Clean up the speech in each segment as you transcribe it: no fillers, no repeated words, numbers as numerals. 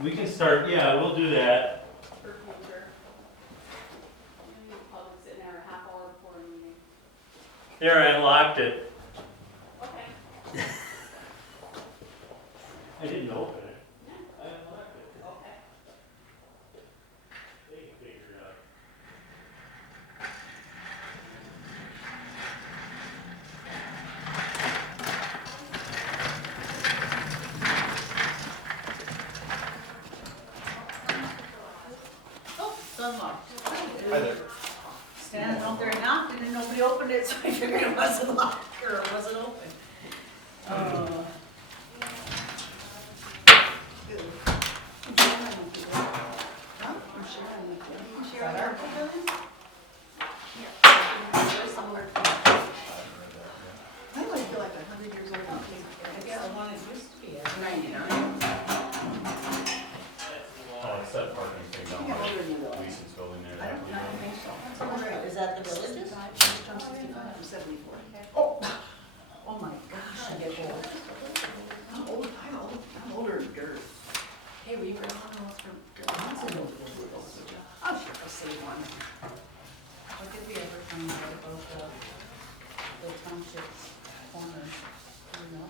We can start, yeah, we'll do that. for future. Maybe the public sitting there a half hour before a meeting. There, I unlocked it. Okay. I didn't open it. I unlocked it. Okay. They can figure it out. Oh, it's unlocked. Hi there. Standing out there knocked and then nobody opened it, so I figured it wasn't locked or it wasn't open. I always feel like 100 years old. I guess the one it used to be at 99. Oh, it's that parking thing down Yeah, by older than you though. Gleason's building there. I don't think so. Is that the villages? I'm 65, I'm 74. Oh my gosh, I get old. I'm older than Gert. Hey, we were on those for. Oh, sure, I'll save one. What did we ever find out about the township's corners? Do you know?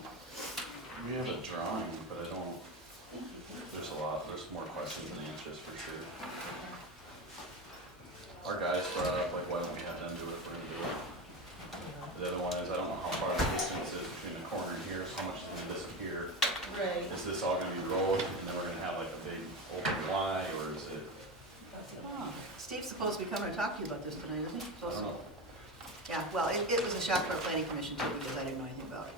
We have a drawing, but I don't, there's more questions than answers for sure. Our guys brought up, like, why don't we have them do it if we're gonna do it? The other one is, I don't know how far the distance is between the corner and here, so how much is gonna disappear? Right. Is this all gonna be road, and then we're gonna have like a big open Y, or is it, Steve's supposed to be coming to talk to you about this tonight, isn't he? I don't know. Yeah, well, it was a shock to our planning commission too, because I didn't know anything about it.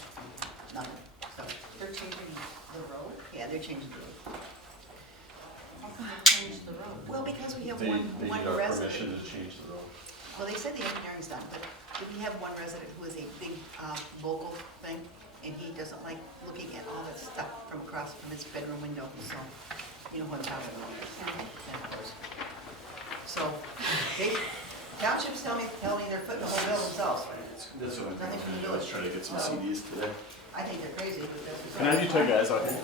Nothing, so, They're changing the road? yeah, they're changing the road. How come they changed the road? Well, because we have They one need our permission resident. to change the road. Well, they said the engineering's done, but we have one resident who is a big vocal thing, and he doesn't like looking at all that stuff from across from his bedroom window, so, you know what I'm talking about. And of course. So, they, townships tell me they're footing the whole bill themselves. That's what I'm Nothing from the doing, I was village. trying to get some CDs today. I think they're crazy, but that's. Can I have you two guys out here?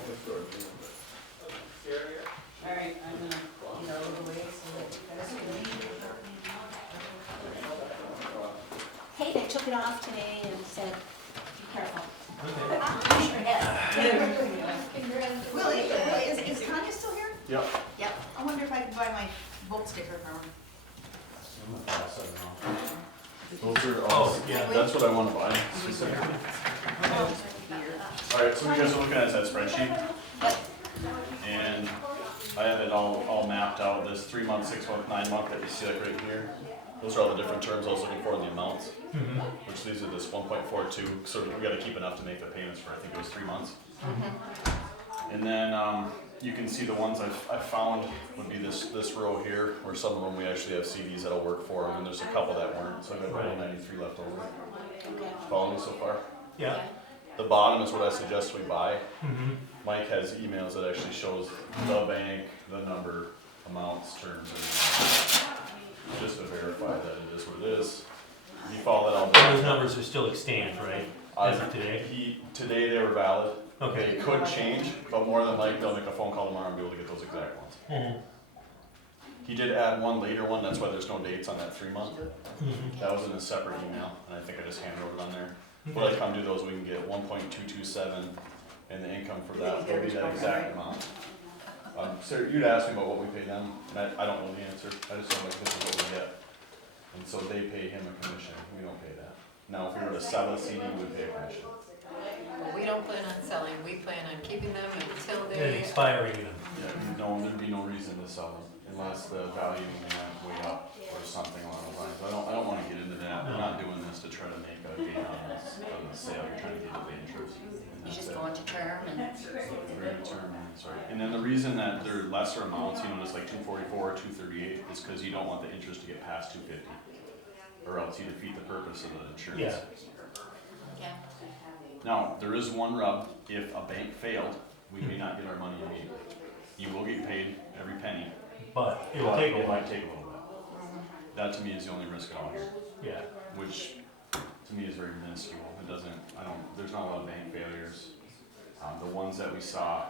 All right, I'm gonna get out of the way so that you guys can leave. Hey, they took it off today and said, be careful. Willie, is Tanya still here? Yep. Yep. I wonder if I could buy my vote sticker from her. Those are, Oh, yeah. that's what I wanna buy. Alright, so you guys are looking at that spreadsheet, and I have it all mapped out, this 3 month, 6 month, 9 month that you see like right here. Those are all the different terms I was looking for in the amounts, which these are this 1.42, so we gotta keep enough to make the payments for, I think it was 3 months. And then, you can see the ones I've found would be this row here, where some of them we actually have CDs that'll work for them, and there's a couple that weren't, so I've got 193 left over. Follow me so far? Yeah. The bottom is what I suggest we buy. Mm-hmm. Mike has emails that actually shows the bank, the number, amounts, terms, and just to verify that it is what it is. You follow that all Those down. numbers are still extant, right? As of today? Today they were valid. Okay. They could change, but more than likely they'll make a phone call tomorrow and be able to get those exact ones. Mm-hmm. He did add one later one, that's why there's no dates on that 3 month. Mm-hmm. That was in a separate email, and I think I just hand wrote it on there. When I come do those, we can get 1.227, and the income for that will be that exact amount. Sarah, you'd asked me about what we pay them, and I don't know the answer, I just know like this is what we get. And so they pay him a commission, we don't pay that. Now, if we were to sell a CD, we would pay a commission. We don't plan on selling, we plan on keeping them until And they, expiring them. Yeah, there'd be no reason to sell them unless the value went way up or something along those lines. I don't wanna get into that, we're not doing this to try to make a gain on the sale, you're trying to get the interest. And You that's just it. go into term and. Very determined, sorry. And then the reason that they're lesser amounts, you know, it's like 244 or 238, is because you don't want the interest to get past 250. Or else you defeat the purpose of the insurance. Yeah. Yeah. Now, there is one rub, if a bank failed, we may not get our money immediately. You will get paid every penny, But it will but take a it while. might take a little bit. That to me is the only risk out here, Yeah. which to me is very minuscule. It doesn't, there's not a lot of bank failures. The ones that we saw,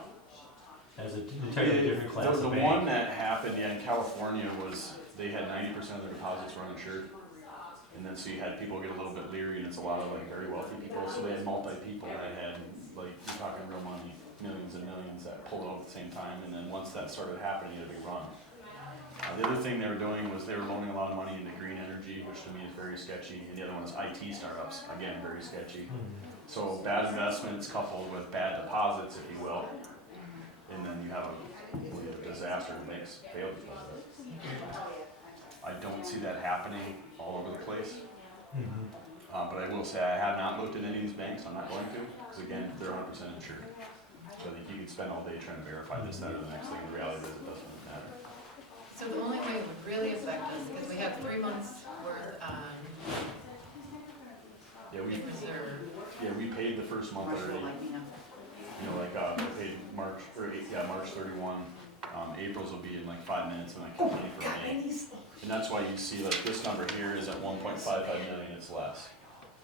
As an entirely different class The of one bank. that happened, yeah, in California was, they had 90% of their deposits were uninsured. And then so you had people get a little bit leery, and it's a lot of like very wealthy people, so they had multi-people that had, like, you're talking real money, millions and millions that pulled out at the same time, and then once that started happening, it had a big run. The other thing they were doing was they were loaning a lot of money into green energy, which to me is very sketchy, and the other one is IT startups, again, very sketchy. So bad investments coupled with bad deposits, if you will, and then you have a disaster that makes failures out of it. I don't see that happening all over the place. But I will say I have not looked at any of these banks. I'm not going to, because again, they're 100% insured. So I think you could spend all day trying to verify this, that, or the next thing. The reality is it doesn't matter. So the only way it would really affect us, because we have 3 months worth Yeah, in reserve. we paid the first month Marshall, already. like, you know. You know, like we paid March 31. April's will be in like 5 minutes, and I keep paying for May. And that's why you see like this number here is at 1.55 million. It's less.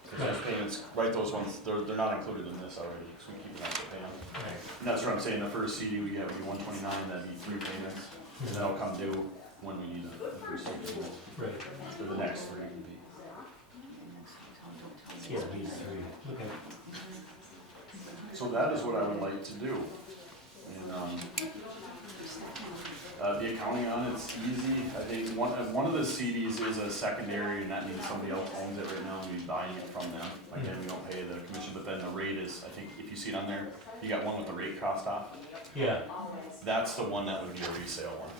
Because those payments, right? Those ones, they're not included in this already. So we keep an extra payment. Right. And that's what I'm saying. The first CD we have would be 129. That'd be 3 payments, and that'll come due when we need the first CD. Right. For the next 3 would be. Yeah, these three. Okay. So that is what I would like to do. And the accounting on it's easy. I think one of the CDs is a secondary, and that means somebody else owns it right now, and we're buying it from them. Again, we don't pay the commission, but then the rate is, I think, if you see it on there, you got one with the rate cost off. Yeah. That's the one that would be a resale one.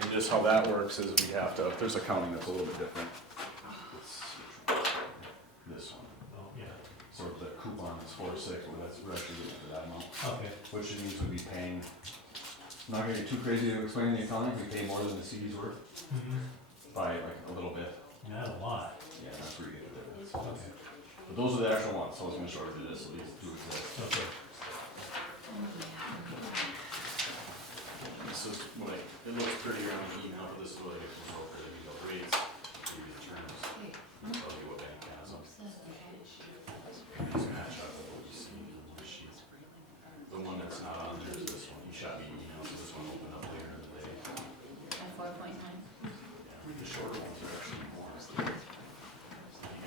And just how that works is we have to, there's accounting that's a little bit different. It's this one. Oh, yeah. So the coupon is 4.6, but that's actually getting to that amount. Okay. Which means we'll be paying, I'm not gonna get too crazy to explain the accounting, we pay more than the CD's worth by like a little bit. Not a lot. Yeah, that's where you get the difference. Okay. But those are the actual ones, so I was gonna show you this, so these two exist. Okay. This is what it looks prettier on the email, but this is what I get from broker, they go rates, give you the terms, tell you what bank has them. These match up with what you see in the sheet. The one that's not on there is this one, he shot me an email, so this one opened up later in the day. At 4.9. Yeah, the shorter ones are actually more. You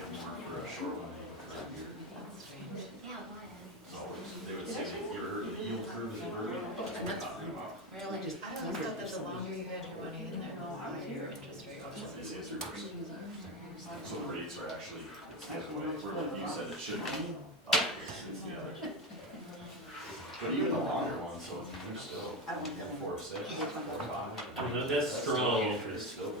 get more for a short one than you get for a year. So they would say, you ever heard of the yield curve as a verb? That's what we're talking about. Really? Just I always thought that the longer you had your money in there, the higher your interest rate was. They say it's 3%. So the rates are actually, it's the other way, where like you said it should be, it's the other. But even the longer ones, so you're still, 4 or 6, 4 or 5. Well, that's strong interest. Still.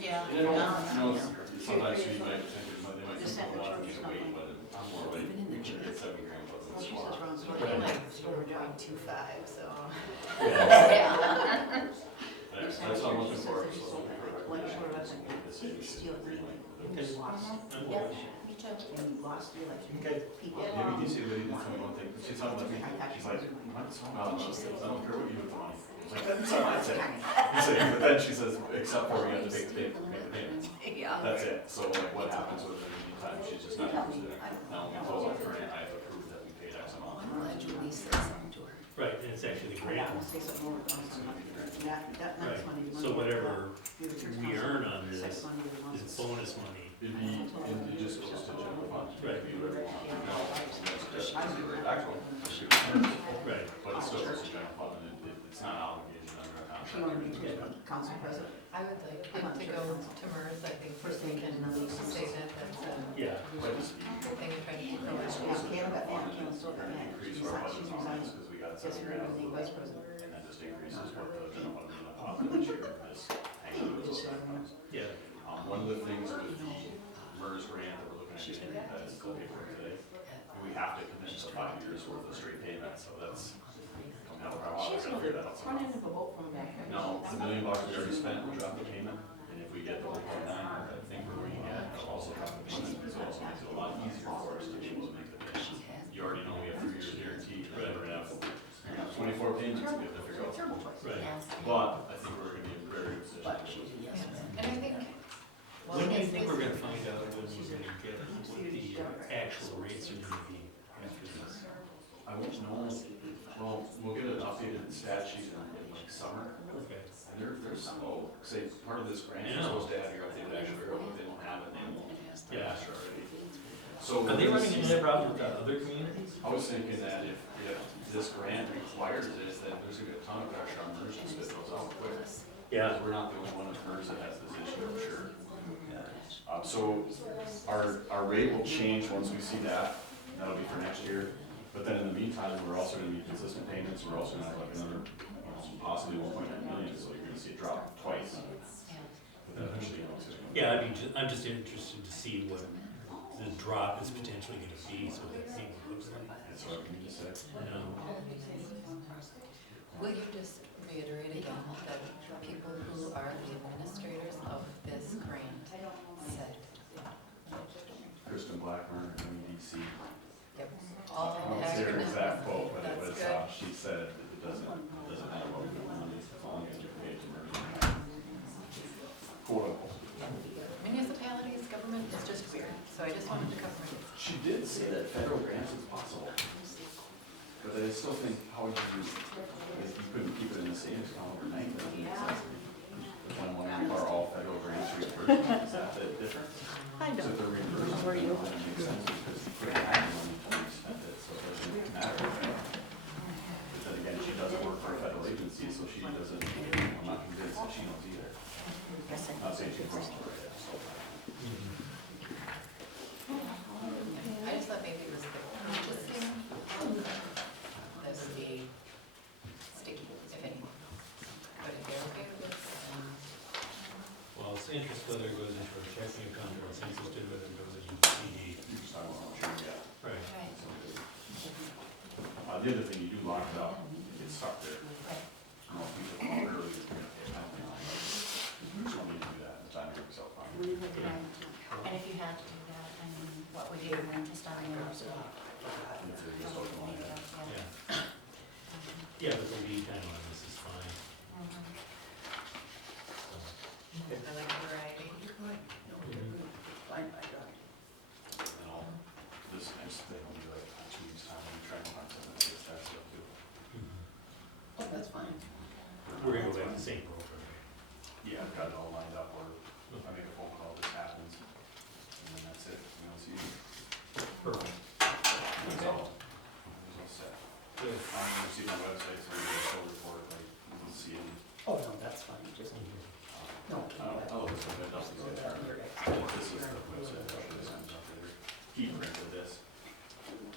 Yeah. You know, sometimes you might think it might, they might think a lot of you wait, but I'm more like, we can get 7 grand plus a swap. We're like, we're doing 2.5, so. That's what I'm looking for, so. Like, sort of, steal it, like, you lost, Me too. and you lost your, like, Okay. people. Maybe you see a lady that's doing one thing, she's talking about me, she's like, what's so about this? I don't care what you do with the money. It's like, that's not what I say. You say, but then she says, except for we have to make the payments. Yeah. That's it, so like what happens with her in the meantime, she's just not interested. Now, when we close out the grant, I have to prove that we paid X amount. I'm glad you at least said something to her. Right, and it's actually the Yeah, grant. we'll say something more about something. That Right. next money. So whatever we earn on this Sex money, the ones is that's- bonus money. It just goes to general fund. Right. You do whatever you want. No, that's right back to them. Right. But it still goes to general fund, and it's not obligated under a If you want to be contract. council president. I would like it to go to MERS, I think first we can say that that's a Yeah. But it's- thing to try to keep going. Yeah, Cam got mad, Cam still got mad. Increase She's our not, budget she's on resigned. this, 'cause we got Guess some who is the vice president? and that just increases what the general fund is gonna pop this year, this hanging with those funds. Yeah. One of the things with the MERS grant that we're looking at getting, that is still paid for today, we have to commit to 5 years worth of straight payment, so that's, now we're gonna figure that out Front somehow. end of a boat from back there. No, the $1 million we already spent, we dropped the payment, and if we get the 1.9, I think we're going to get, it'll also drop the payment, so it also makes it a lot easier for us to be able to make the payment. You already know we have 3 years guaranteed, right, we're gonna have 24 payments we have to figure out. Terrible choice. Right. But I think we're gonna be in a very good position. But she's a yes man. And I think. well, When do you this- think this- we're gonna find out when we're gonna get what the actual rates are gonna be after this? I won't know, well, we'll get an updated there's some, say, part of this grant I is know. supposed to have your updated actuarial, but they don't have it, they won't Yeah. pass already. So. Are they we're gonna running into see- that problem with other communities? I was thinking that if this grant requires it, then there's gonna be a ton of pressure on merchants to spit those out quick. Yeah. We're not the only one of hers that has this issue, I'm sure. So our rate will change once we see that, that'll be for next year. But then in the meantime, we're also gonna need consistent payments, we're also gonna have like another, possibly 1.9 million, so you're gonna see it drop twice. But then eventually, it's just gonna- Yeah, I'm just interested to see what the drop is potentially gonna be, so that thing looks like. That's what I need to say. You know, Will you just reiterate again that people who are the administrators of this grant said, Kristen Blackburn, MEDC. yep, all I won't say her acronyms. exact quote, but it That's was, good. she said it doesn't matter what we do, as long as you're paid to merge. Quote unquote. Municipalities, government is just weird, so I just wanted to cover it. She did say that federal grants is possible. But I still think how would you, if you couldn't keep it in the savings account overnight, that would make sense. But when one are all federal grants reimbursed, is that the difference? I So if they're reimbursed, Where are you? then it makes sense because you put it back money until you spend it, so it doesn't matter. But then again, she doesn't work for a federal agency, so she doesn't, I'm not convinced that she knows either. Not saying she's wrong, right? So, I just thought maybe it was the purchasing that would be sticky, if anything. But if they're okay with it, well, it's interest whether it goes into a checking account or it's interested whether it goes into a CD. you're just talking about sure, yeah. Right. right. The other thing, you do lock it up, you get stuck there. Most people come out early, you're gonna pay a penalty on it. You just don't need to do that at the time you make yourself fine. And if you had to do that, I mean, what would you interest on yours? If you're just looking like that. Yeah. Yeah, but the lead time on this is fine. So, I like the variety. Fine, I got it. And all, this next thing will be like 2 weeks time, when you try and find something that fits that stuff too. Oh, that's fine. We're gonna go back to St. Paul. Yeah, I've got it all lined up, or I make a phone call, this happens, and then that's it, you know, see, Perfect. it's all set. Good. I'm gonna see my website, so you get a full report, like, you can see it. Oh, no, that's fine, just, no. I'll look at that, nothing's gonna turn. This is the website, I'll show you something up there. He printed this,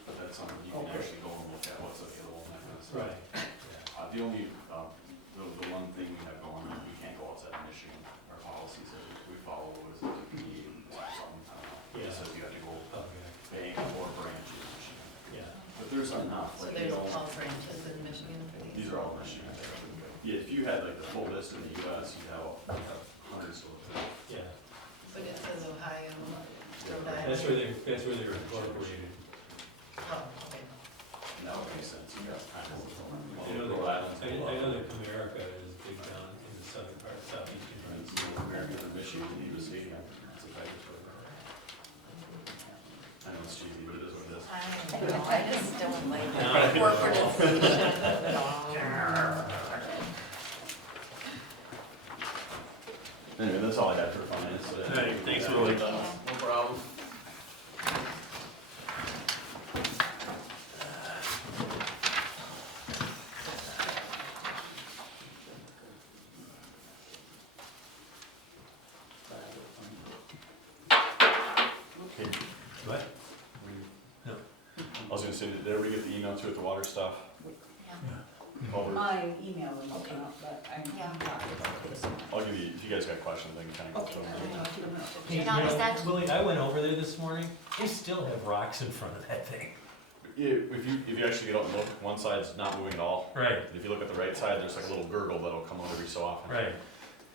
but that's something you can Okay. actually go and look at, what's available, and that kind of stuff. Right. The only, the one thing we have going, we can't go outside of Michigan, our policy says we follow what is it, the, something, I don't know. It Yeah. says you have to go Oh, yeah. bank or branch in Michigan. Yeah. But there's enough, So like, there's you know, all branches in Michigan for these? these are all Michigan. Yeah, if you had like the full list in the US, you'd have hundreds of them. Yeah. But it says Ohio, Rhode That's Island. where they're incorporated. Oh, okay. And that would make sense, you got kind of, I know Rhode Island's I a know lot. that Comerica is big down in the southern part, southeastern And part. so American and Michigan, he was hating on it's a tiger program. I know it's cheesy, but it is what it is. I just don't like No. that corporatization. Anyway, that's all I had for finance. So All right, thanks, Willie. No problem. Okay. What? No. I was gonna say, did everybody get the email too with the water stuff? Culvert? My email was looking up, but I'm Yeah. not about this. I'll give you, if you guys got questions, I can kind of go through them. Hey, Now, you is know, that- Willie, I went over there this morning, they still have rocks in front of that thing. If you actually get out and look, one side's not moving at all. Right, If you look at the right side, there's like a little gurgle that'll come out every so often. right.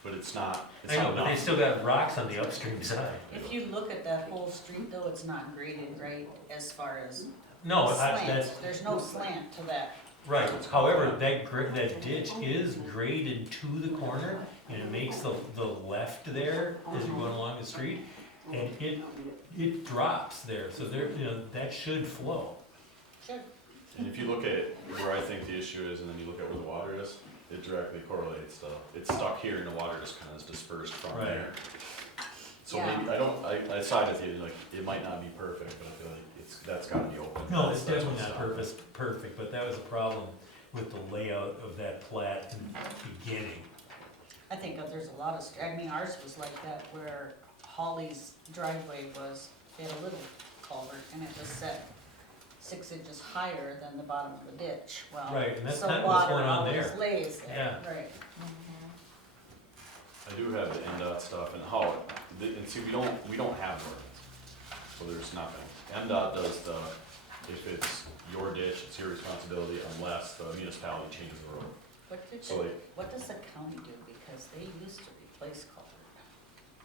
But it's not, it's I know, not but they enough. still got rocks on the upstream side. If you look at that whole street though, it's not graded right as far as No, slant. that's, There's no slant to that. right. However, that ditch is graded to the corner and it makes the left there as you're going along the street. And it drops there, so there, you know, that should flow. Should. And if you look at where I think the issue is, and then you look at where the water is, it directly correlates to, it's stuck here and the water just kind of is dispersed from Right. there. So Yeah. maybe, I side with you, like, it might not be perfect, but I feel like that's gotta be open. No, it's That's definitely not what's perfect, but that was a problem with the layout of that plat in the beginning. I think that there's a lot of, I mean, ours was like that where Holly's driveway was, they had a little culvert and it was set 6 inches higher than the bottom of the ditch. Well, Right, and that's so kind of what's water going on always there. lays there, Yeah. right. I do have the NDOT stuff and how, and see, we don't have an ordinance, so there's nothing. NDOT does the, if it's your ditch, it's your responsibility unless the municipality changes the road. So like, What does the county do? Because they used to replace culvert.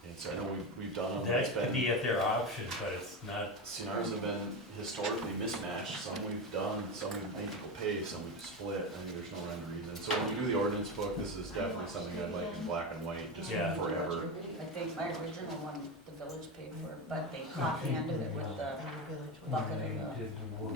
and so I know we've done them, That it's could been, be at their option, but it's not, see, ours have been historically mismatched, some we've done, some we've made people pay, some we've split, I mean, there's no rhyme or reason. So when we do the ordinance book, this is definitely something I'd like in black and white, just Yeah. forever. I think my original one, the village paid for, but they caught the end of it with the bucket of the,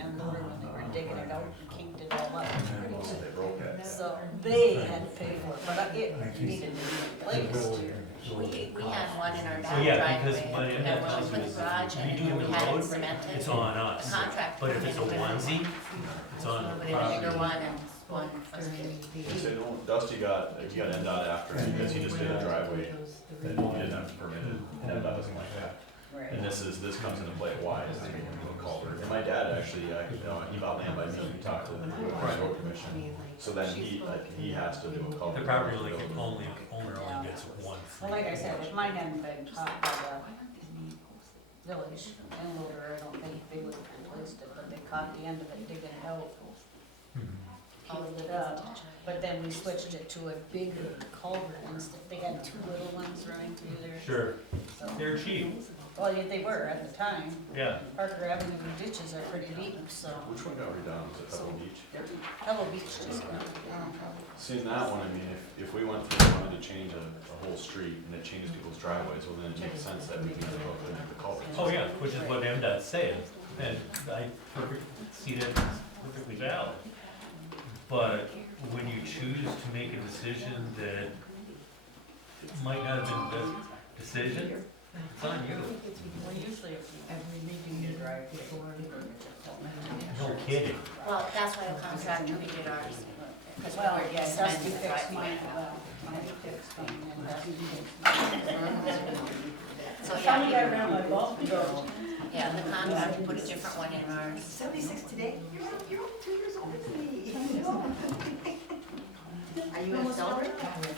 and water when they were digging it out and kinked it all up. They broke it. So they had to pay for it, but it needed to be replaced. We had one in our so back yeah, because driveway, when and that when we tells put you the it's garage in, and redoing we the had it road, cemented. it's on The us. contract. But if it's a onesie, it's on the Put in a bigger property. one and one for They say, no, Dusty got NDOT after him, because he just did a driveway that he didn't have permitted, and NDOT doesn't like that. And Right. this comes into play, why is they making a culvert? And my dad actually, he bought land by me, he talked to the road commission, so then he has to do a culvert. The property owner only gets one Well, free. like I said, if mine hadn't been caught by the village and loader, I don't think they would have replaced it, but they caught the end of it digging it out. Mhm. Healed it up, but then we switched it to a bigger culvert instead, they had 2 little ones running through there. Sure, So, they're cheap, well, yeah, they were at the time. yeah. Parker Avenue ditches are pretty deep, so Which one got redone, was it Pebble Beach? Pebble Beach just got, Seeing that one, I mean, if we went through and wanted to change a whole street and it changes people's driveways, well then it makes sense that we can go up and do the culvert. Oh, yeah, which is what MDOT says, and I see that as perfectly valid. But when you choose to make a decision that might not have been the best decision, it's on you. well, usually if you drive before. No kidding. Well, that's why a contractor redid ours. Because we Well, were yeah, just Dusty spending the fixed driveway. mine, mine fixed mine, and Dusty fixed mine. So Somebody got yeah, around my bump ago. yeah, the contractor put a different one in ours. 76 today? You're only 2 years older than me. Are you gonna celebrate?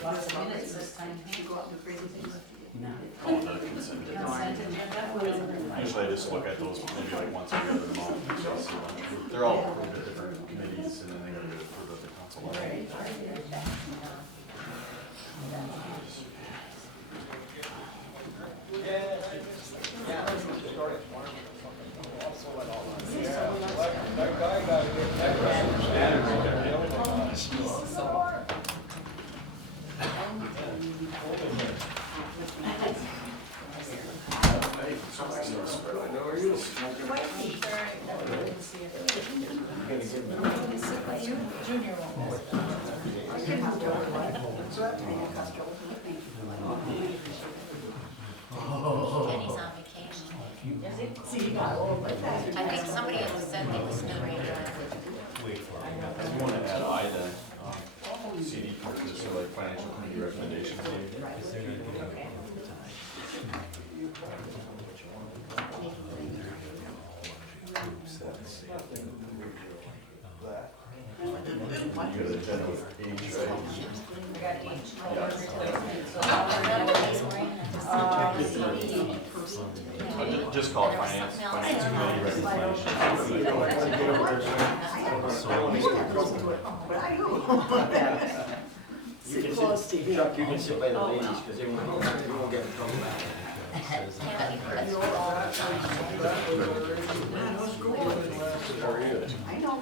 Lots of minutes this time. You go out and do crazy things? Oh, the consent agenda. Usually I just look at those maybe like once every other month, so I see them. They're all approved at different committees and then they gotta get approved at the council level. Junior one. Kenny's on vacation. I think somebody else said they listened to the radio. Wait for it. I want to add CD purchase or like financial committee recommendations. Because they're gonna get it You got an agenda with age, right? I got each. Just call it finance committee recommendations. But I do. You can sit, Chuck, you can sit by the ladies, because they won't get in trouble. I know.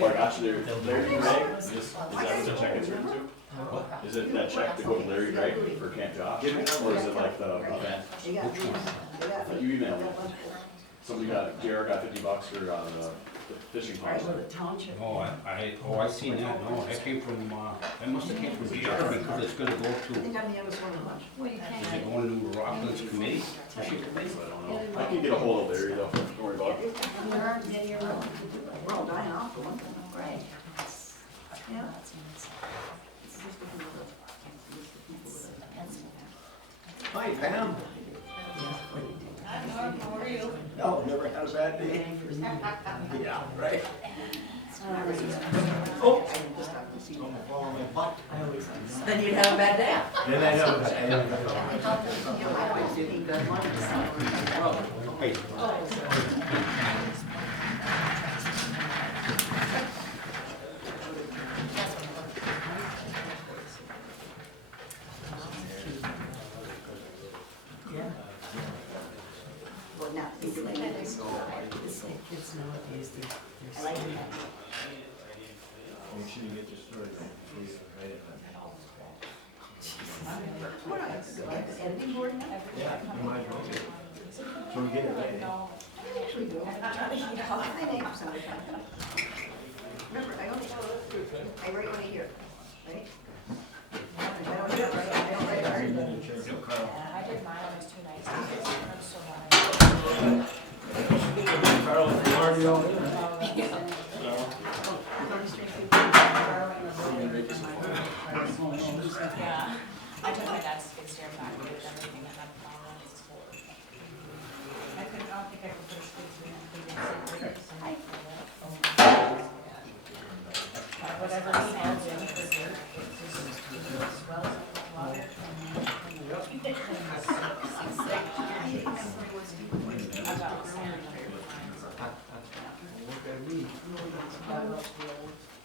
Well, actually, Larry Gregg, is that what the check is written to? Is it that check to go to Larry Gregg for Camp Josh? Or is it like the event? You got me. You emailed me. Somebody Jared got $50 for, the fishing ponds. Oh, I seen that, no, that came from, that must have came from DR because it's gonna go I to, think I'm the youngest one in lunch. Well, you is it going to Rockland's committee? Fishing committee? I don't know. I can get a hold of Larry though, don't worry about it. There aren't many around. We're all dying off for one thing. Right. Yeah. Hi, Pam. Hi, Norm, how are you? No, never had a bad day. Yeah, right. Oh. Then you'd have a bad day. Then I have a bad You know, I always think good lunch. Hey. Well, not be doing that. It's not easy. I like it. Make sure you get your story right. Please, write it down. What else? The editing board now? Yeah, you might as well. So we get it right. I actually do. I think some of the time. Remember, I write when I hear, right? I don't hear, right? I don't write art. I did mine, it was too nice. I'm so glad. Carl, you already all in. Yeah, I took my dad's skid steer back and did everything and had problems. I don't think I could put a skid steer in. Whatever he has in for dirt, it just swells up with water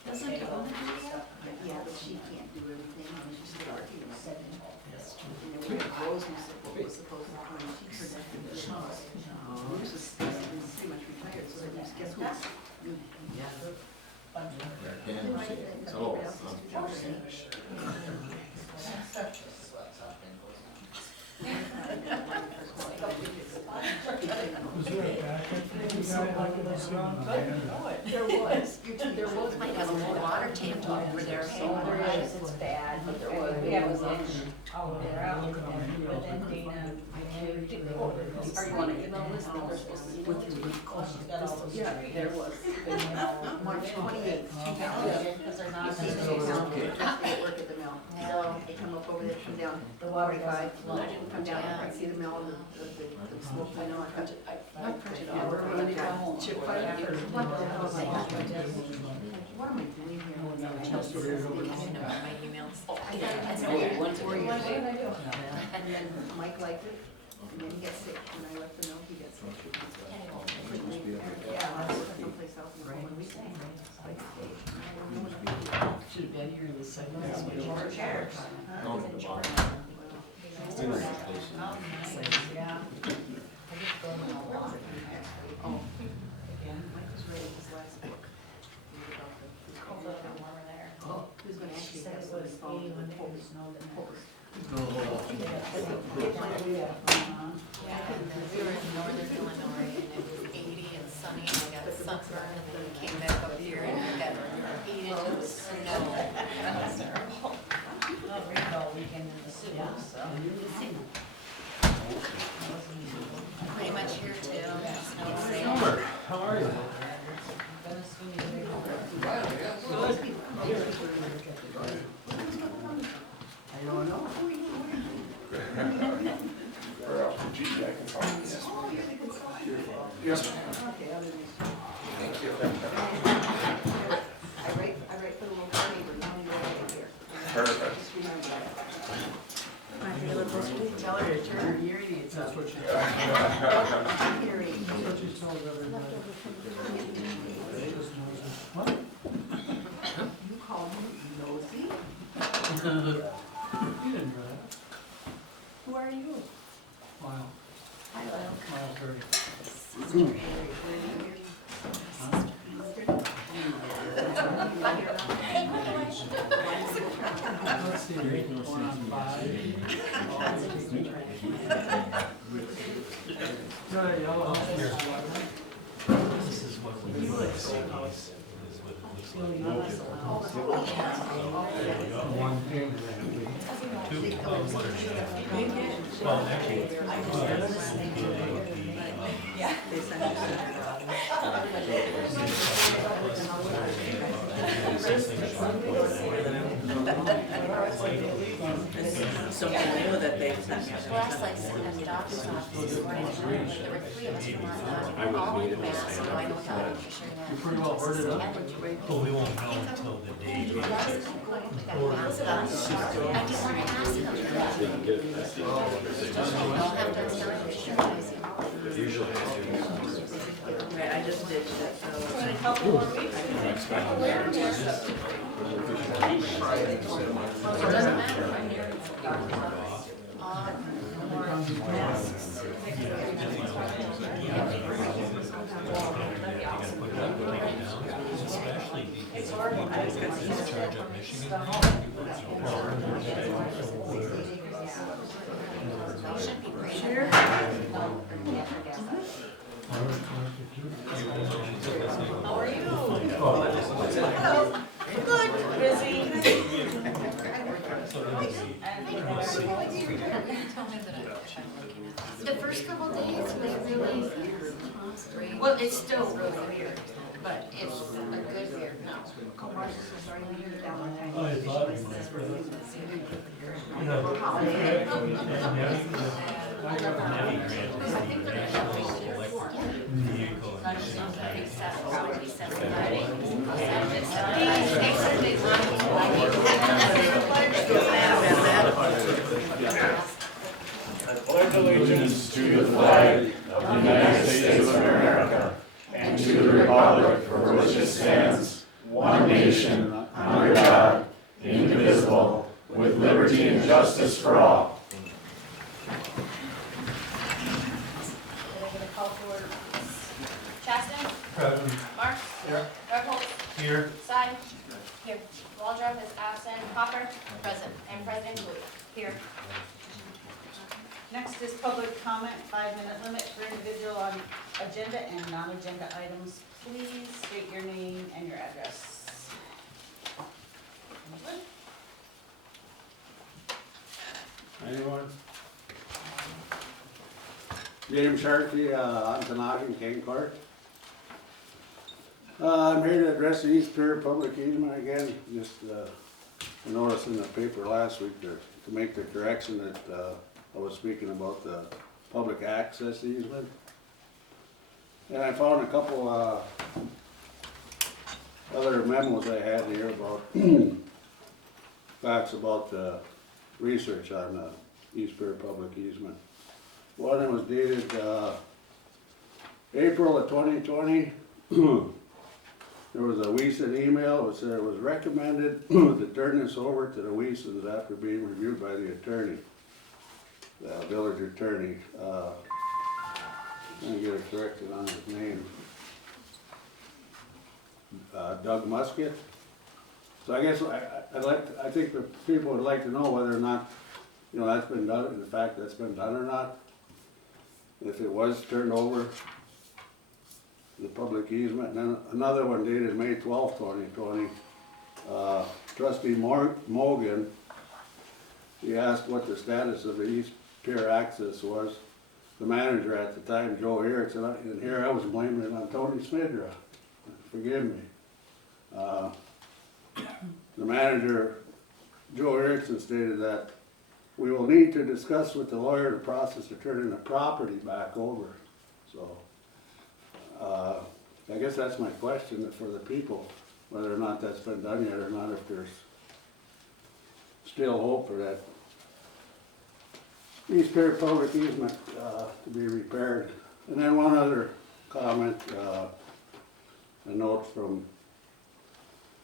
Doesn't it own the video? Yeah, but she can't do everything, and she's still arguing about it. And then we had Rose who said what was supposed to come, she heard that from the house. Bruce is pretty much retired, so then guess who? There was, might have a little water tank over there. it's bad, but there was, we have a lunch out there, out, and then Dana. Are you on an email list that they're supposed to With your she's got all those Yeah, trees. there was. March 28th, 2000. Because they're not. They work at the mill. So they come up over there, come down The water 45. doesn't flow. I didn't come down, I see the mill and the smoke, I know, I cut it, I printed it Yeah, all. we're ready to go home. Chip, what the hell is that? What am I doing here? I know my emails. What did I do? And then Mike liked it, and then he got sick, when I left the mill, he got sick. Yeah, I was someplace else in the home, and we sang. Should have been here in the second. More chairs. No, to the bottom. Yeah. Oh, again, Mike was writing his last book. A little bit warmer there. He was gonna She actually said have it some was involved 81 in the degrees snow the Post. Yeah, we were in northern Illinois and it was 80 and sunny and I got sunburned and then we came back up here and we got 8 inches of snow. Well, rained all weekend in the city, so. Pretty much here too. Snow today. Summer, how are you? Gonna swing it. I don't know. Okay, other than. Thank you. I write for the local paper, now you write here. Perfect. Just remember that. My favorite was to tell her to turn her hearing aids up. Hearing. You call me nosy? Who are you? Wow. Hi, Lyle. Let's see, going on 5. Got a yellow house. This is what we do. One payment. Well, actually, Something new that they sent me. Last like at the doctor's office this morning, there were three of us who weren't all in masks, so I know how to make sure that. You're pretty well worded up. but we won't know until the day. I just wanted to ask them. I'll have to tell you, sure. Right, I just ditched it, so. In a couple more weeks. It doesn't matter. Especially because of charge up Michigan. You should be pretty. How are you? Hello. Good. Busy. Tell me that if I'm looking at this. The first couple days, they really, well, it's still really weird, but it's a good weird now. I thought we might, but, you know, Navy grant is the national electric vehicle initiative. I pledge allegiance to the flag of the United States of America and to the republic for which it stands, one nation, under God, indivisible, with liberty and justice for all. Chaston? Present. Marks? Here. Redholt? Here. Stein? Here. Waldrop is absent. Hopper? Present. And President Bowie? Here. Next is public comment, 5-minute limit for individual on agenda and non-agenda items. Please state your name and your address. Anyone? James Sharkey, on Tanagan, King Court. I'm here to address the East Pier public easement again, just, I noticed in the paper last week to make the correction that, I was speaking about the public access easement. And I found a couple, other memos I had here about facts about the research on the East Pier public easement. One that was dated April of 2020. There was a Weason email that said it was recommended to turn this over to the Weasons after being reviewed by the attorney, the village attorney. Let me get it corrected on his name. Doug Musket. So I guess I think the people would like to know whether or not, you know, that's been done, in fact that's been done or not. If it was turned over, the public easement. And then another one dated May 12, 2020. Trustee Morgan, he asked what the status of the East Pier access was. The manager at the time, Joe Erickson, and here I was blaming it on Tony Smidra. Forgive me. The manager, Joe Erickson, stated that we will need to discuss with the lawyer the process of turning the property back over. So, I guess that's my question for the people, whether or not that's been done yet or not, if there's still hope for that East Pier public easement to be repaired. And then one other comment, a note from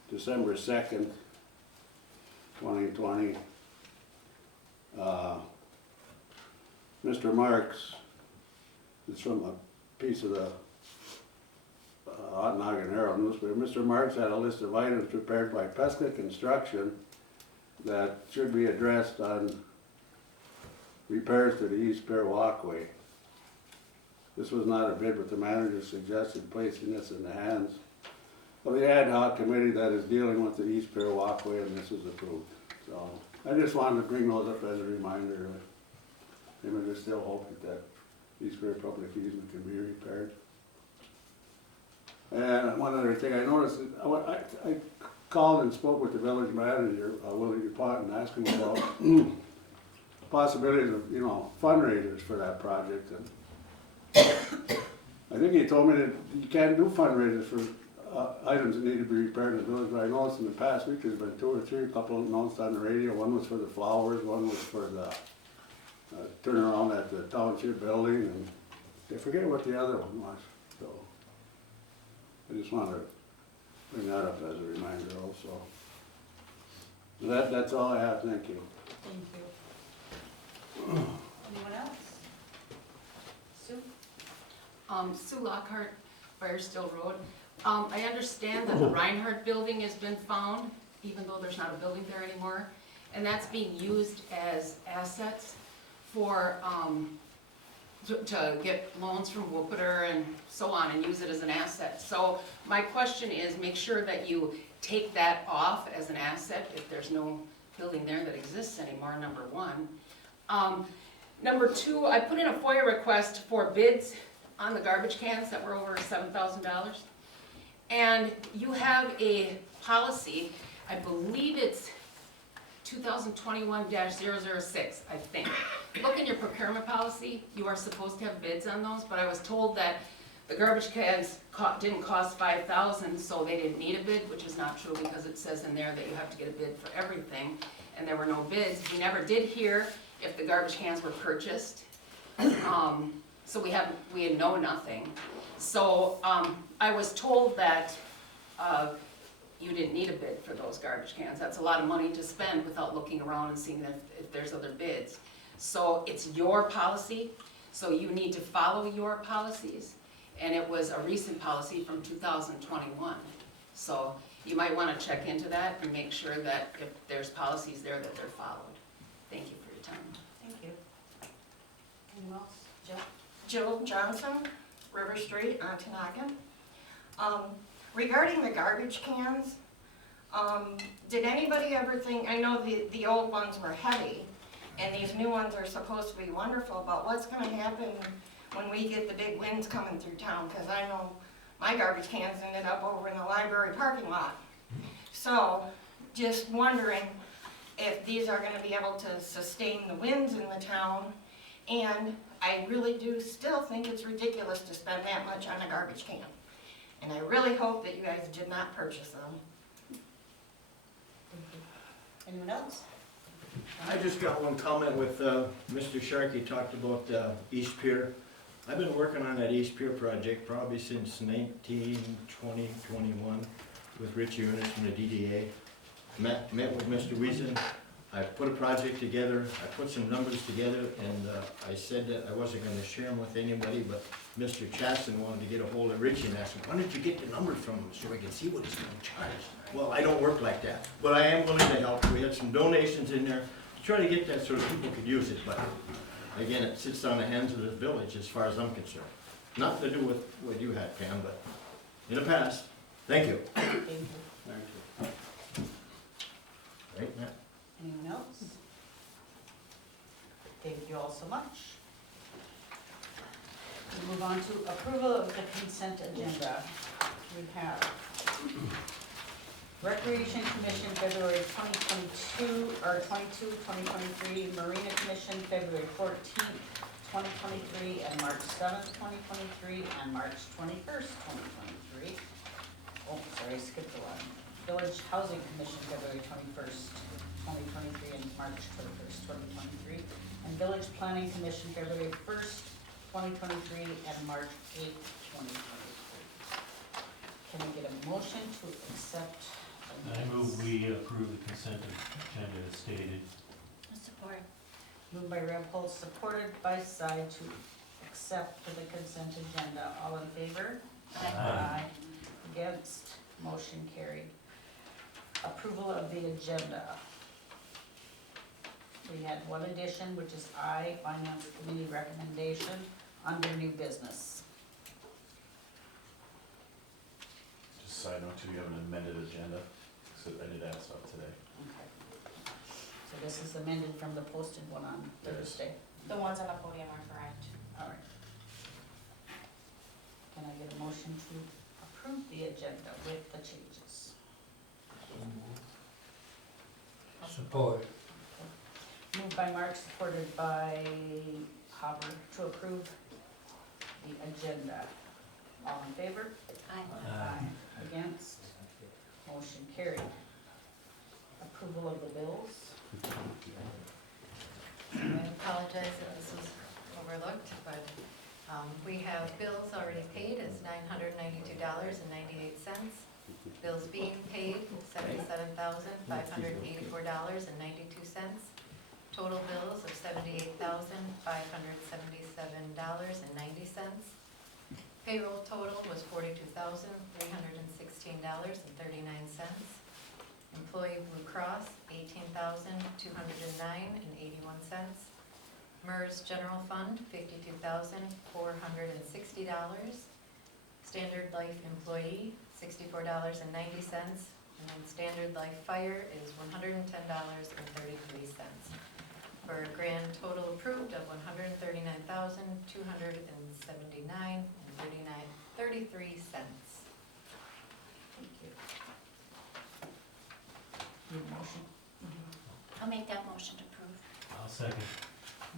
December 2nd, 2020. Mr. Marks, it's from a piece of the Ontonagon Herald newspaper. Mr. Marks had a list of items prepared by Pesca Construction that should be addressed on repairs to the East Pier walkway. This was not a bid, but the manager suggested placing this in the hands of the ad hoc committee that is dealing with the East Pier walkway, and this was approved. So, I just wanted to bring those up as a reminder, maybe there's still hope that East Pier public easement can be repaired. And one other thing, I noticed, I called and spoke with the village manager, Willie DuPont, and asked him about possibilities of, fundraisers for that project. And I think he told me that you can't do fundraisers for items that need to be repaired in the village, but I noticed in the past week there's been 2 or 3, a couple of announced on the radio. One was for the flowers, one was for the turnaround at the township building, and I forget what the other one was, so. I just wanted to bring that up as a reminder also. That's all I have, thank you. Thank you. Anyone else? Sue? Sue Lockhart, Firestill Road. I understand that the Reinhardt building has been found, even though there's not a building there anymore. And that's being used as assets for, to get loans from Wupperter and so on and use it as an asset. So my question is, make sure that you take that off as an asset if there's no building there that exists anymore, number one. Number two, I put in a FOIA request for bids on the garbage cans that were over $7,000. And you have a policy, I believe it's 2021-006, I think. Look in your procurement policy, you are supposed to have bids on those, but I was told that the garbage cans didn't cost $5,000, so they didn't need a bid, which is not true because it says in there that you have to get a bid for everything, and there were no bids. We never did hear if the garbage cans were purchased, so we had nothing. So I was told that you didn't need a bid for those garbage cans. That's a lot of money to spend without looking around and seeing if there's other bids. So it's your policy, so you need to follow your policies. And it was a recent policy from 2021. So you might want to check into that and make sure that if there's policies there that they're followed. Thank you for your time. Thank you. Anyone else? Jill? Jill Johnson, River Street, Ontonagon. Regarding the garbage cans, did anybody ever think, I know the old ones were heavy, and these new ones are supposed to be wonderful, but what's gonna happen when we get the big winds coming through town? Because I know my garbage cans ended up over in the library parking lot. So, just wondering if these are gonna be able to sustain the winds in the town, and I really do still think it's ridiculous to spend that much on a garbage can. And I really hope that you guys did not purchase them. Anyone else? I just got one comment with Mr. Sharkey talked about East Pier. I've been working on that East Pier project probably since 21 with Richie Ernest from the DDA. Met with Mr. Wiesen. I put a project together, I put some numbers together, and I said that I wasn't gonna share them with anybody, but Mr. Chaston wanted to get a hold of Richie and asked him, why don't you get the numbers from him so we can see what he's gonna charge? Well, I don't work like that, but I am willing to help. We had some donations in there to try to get that so that people could use it, but again, it sits on the hands of the village as far as I'm concerned. Nothing to do with what you had, Pam, but in the past. Thank you. Thank you. Thank you. Right, Matt? Anyone else? Thank you all so much. We move on to approval of the consent agenda. We have Recreation Commission, February 2023, Marina Commission, February 14th, 2023, and March 7th, 2023, and March 21st, 2023. Oh, sorry, I skipped a one. Village Housing Commission, February 21st, 2023, and March 21st, 2023. And Village Planning Commission, February 1st, 2023, and March 8th, 2023. Can we get a motion to accept? I move we approve the consent agenda as stated. Support. Moved by Rampold, supported by Side to accept the consent agenda. All in favor? Aye. Against? Motion carried. Approval of the agenda. We had one addition, which is I, Finance Committee recommendation under new business. Just side note too, you have an amended agenda, so I did add stuff today. Okay. So this is amended from the posted one on Yes. Thursday. The ones on the podium are correct. All right. Can I get a motion to approve the agenda with the changes? Support. Moved by Mark, supported by Hopper to approve the agenda. All in favor? Aye. Against? Motion carried. Approval of the bills. I apologize that this was overlooked, but we have bills already paid as $992.98. Bills being paid, $77,584.92. Total bills of $78,577.90. Payroll total was $42,316.39. Employee Blue Cross, $18,209.81. MERS General Fund, $52,460. Standard Life Employee, $64.90. And then Standard Life Fire is $110.33. For a grand total approved of $139,279.33. Thank you. Need a motion? I'll make that motion to approve. I'll second.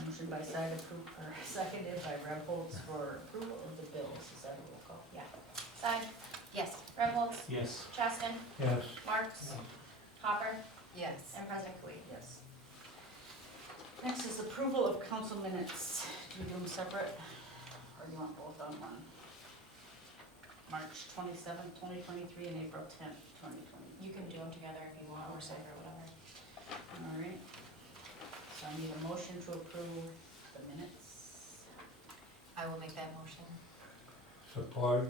Motion by Side approved, or seconded by Rebholz for approval of the bills. Is that a roll call? Yeah. Side, Yes. Rebholz, Yes. Chaston, Yes. Marks, Hopper, Yes. and President Cui. Yes. Next is approval of council minutes. Do we do them separate, or do you want both on one? March 27th, 2023, and April 10th, 2020. You can do them together if you want, or separate, or whatever. All right. So I need a motion to approve the minutes. I will make that motion. Support.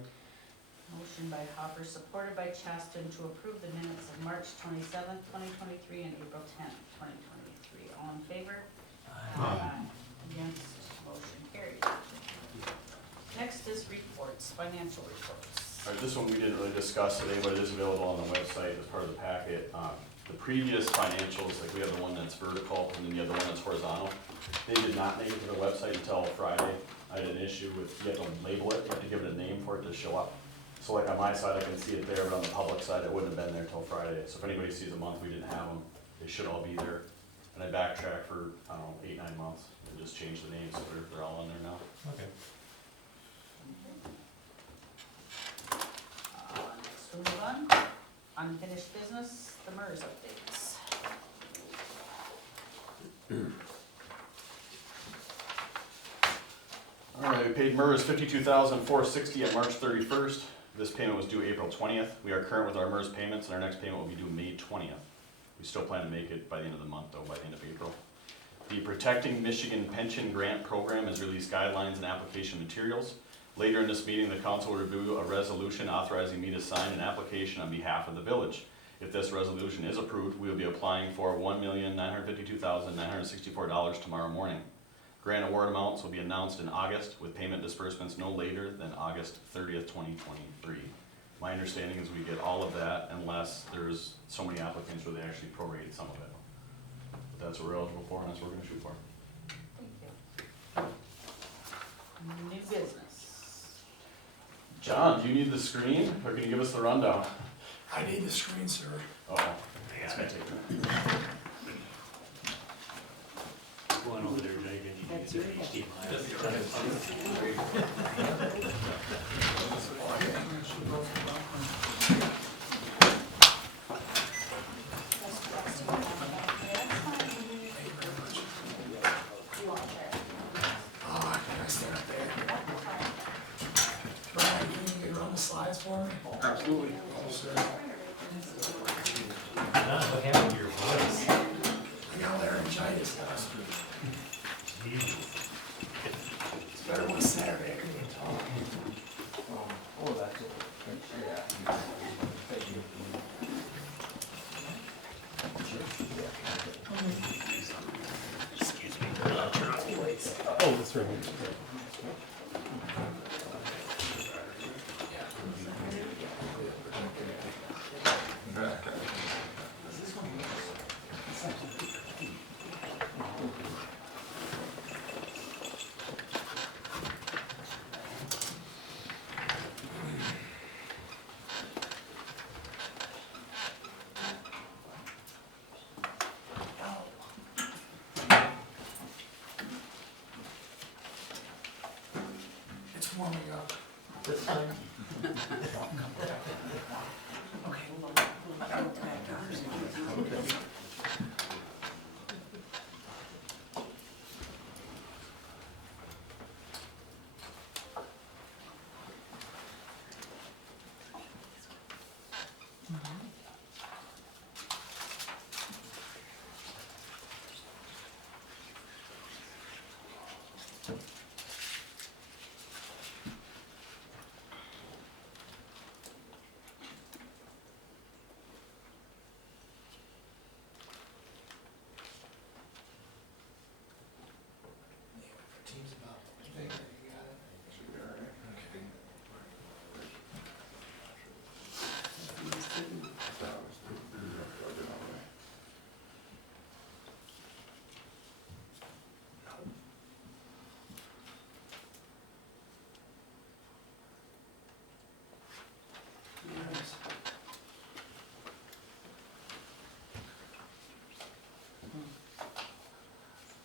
Motion by Hopper, supported by Chaston, to approve the minutes of March 27th, 2023, and April 10th, 2023. All in favor? Aye. Against? Motion carried. Next is reports, financial reports. All right, this one we didn't really discuss today, but it is available on the website as part of the packet. The previous financials, like we have the one that's vertical and then you have the one that's horizontal, they did not make it to the website until Friday. I had an issue with, you have to label it, you have to give it a name for it to show up. So like on my side, I can see it there, but on the public side, it wouldn't have been there till Friday. So if anybody sees a month we didn't have them, they should all be there. And I backtracked for, I don't know, 8-9 months and just changed the names, so they're all on there now. Okay. Next we move on. Unfinished business, the MERS updates. All right, we paid MERS $52,460 at March 31st. This payment was due April 20th. We are current with our MERS payments, and our next payment will be due May 20th. We still plan to make it by the end of the month, though, by the end of April. The Protecting Michigan Pension Grant Program has released guidelines and application materials. Later in this meeting, the council will review a resolution authorizing me to sign an application on behalf of the village. If this resolution is approved, we will be applying for $1,952,964 tomorrow morning. Grant award amounts will be announced in August, with payment disbursements no later than August 30th, 2023. My understanding is we get all of that unless there's so many applicants where they actually prorated some of it. But that's what we're eligible for, and that's what we're gonna shoot for. Thank you. New business. John, do you need the screen, or can you give us the rundown? I need the screen, sir. Uh-oh, that's gonna take a minute. Going over there, Jake, and you use your HDMI. Can I stand up there? Brian, can you run the slides for me? Absolutely. Oh, sir. John, what happened to your voice? I got laryngitis, guys. Jesus. It's better when it's Saturday, I couldn't even talk. Oh, that's it. Yeah. Thank you. Excuse me. Oh, that's right. time?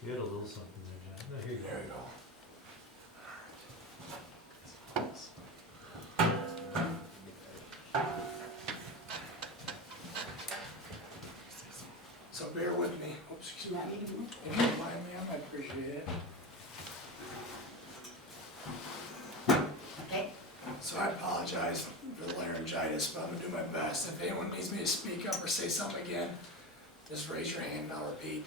You had a little something there, John. No, here you go. There you go. So bear with me. Oops, excuse me. If you don't mind me, I might appreciate it. Okay. So I apologize for the laryngitis, but I'm gonna do my best. If anyone needs me to speak up or say something again, just raise your hand and I'll repeat.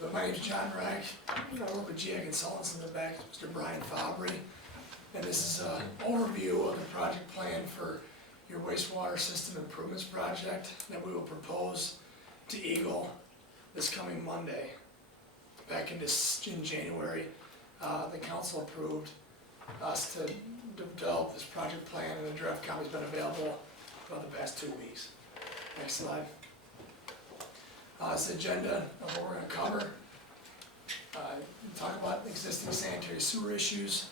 But my name's John Reich. I work with GI Consultants in the back, Mr. Brian Fabry. And this is an overview of the project plan for your wastewater system improvements project that we will propose to Eagle this coming Monday. Back in January, the council approved us to develop this project plan, and the draft copy's been available for the past 2 weeks. Next slide. This agenda of what we're gonna cover. Talk about existing sanitary sewer issues,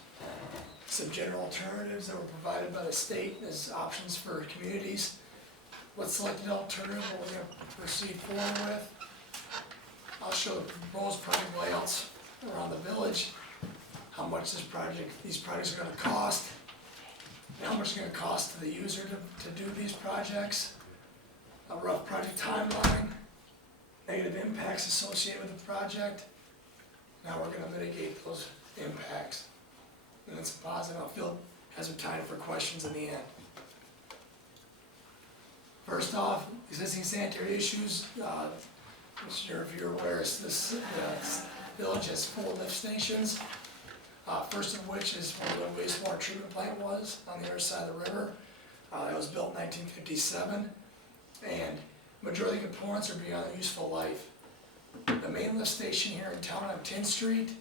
some general alternatives that were provided by the state as options for communities, what selected alternative what we're gonna proceed forward with. I'll show the proposed project layouts around the village, how much these projects are gonna cost, and how much it's gonna cost to the user to do these projects, a rough project timeline, negative impacts associated with the project. Now we're gonna mitigate those impacts. And then some positive, I'll fill, have some time for questions in the end. First off, existing sanitary issues, Mr. if you're aware, this village has 4 lift stations. First of which is where the wastewater treatment plant was on the other side of the river. It was built in 1957, and majority of the components are beyond their useful life. The main lift station here in town on 10th Street,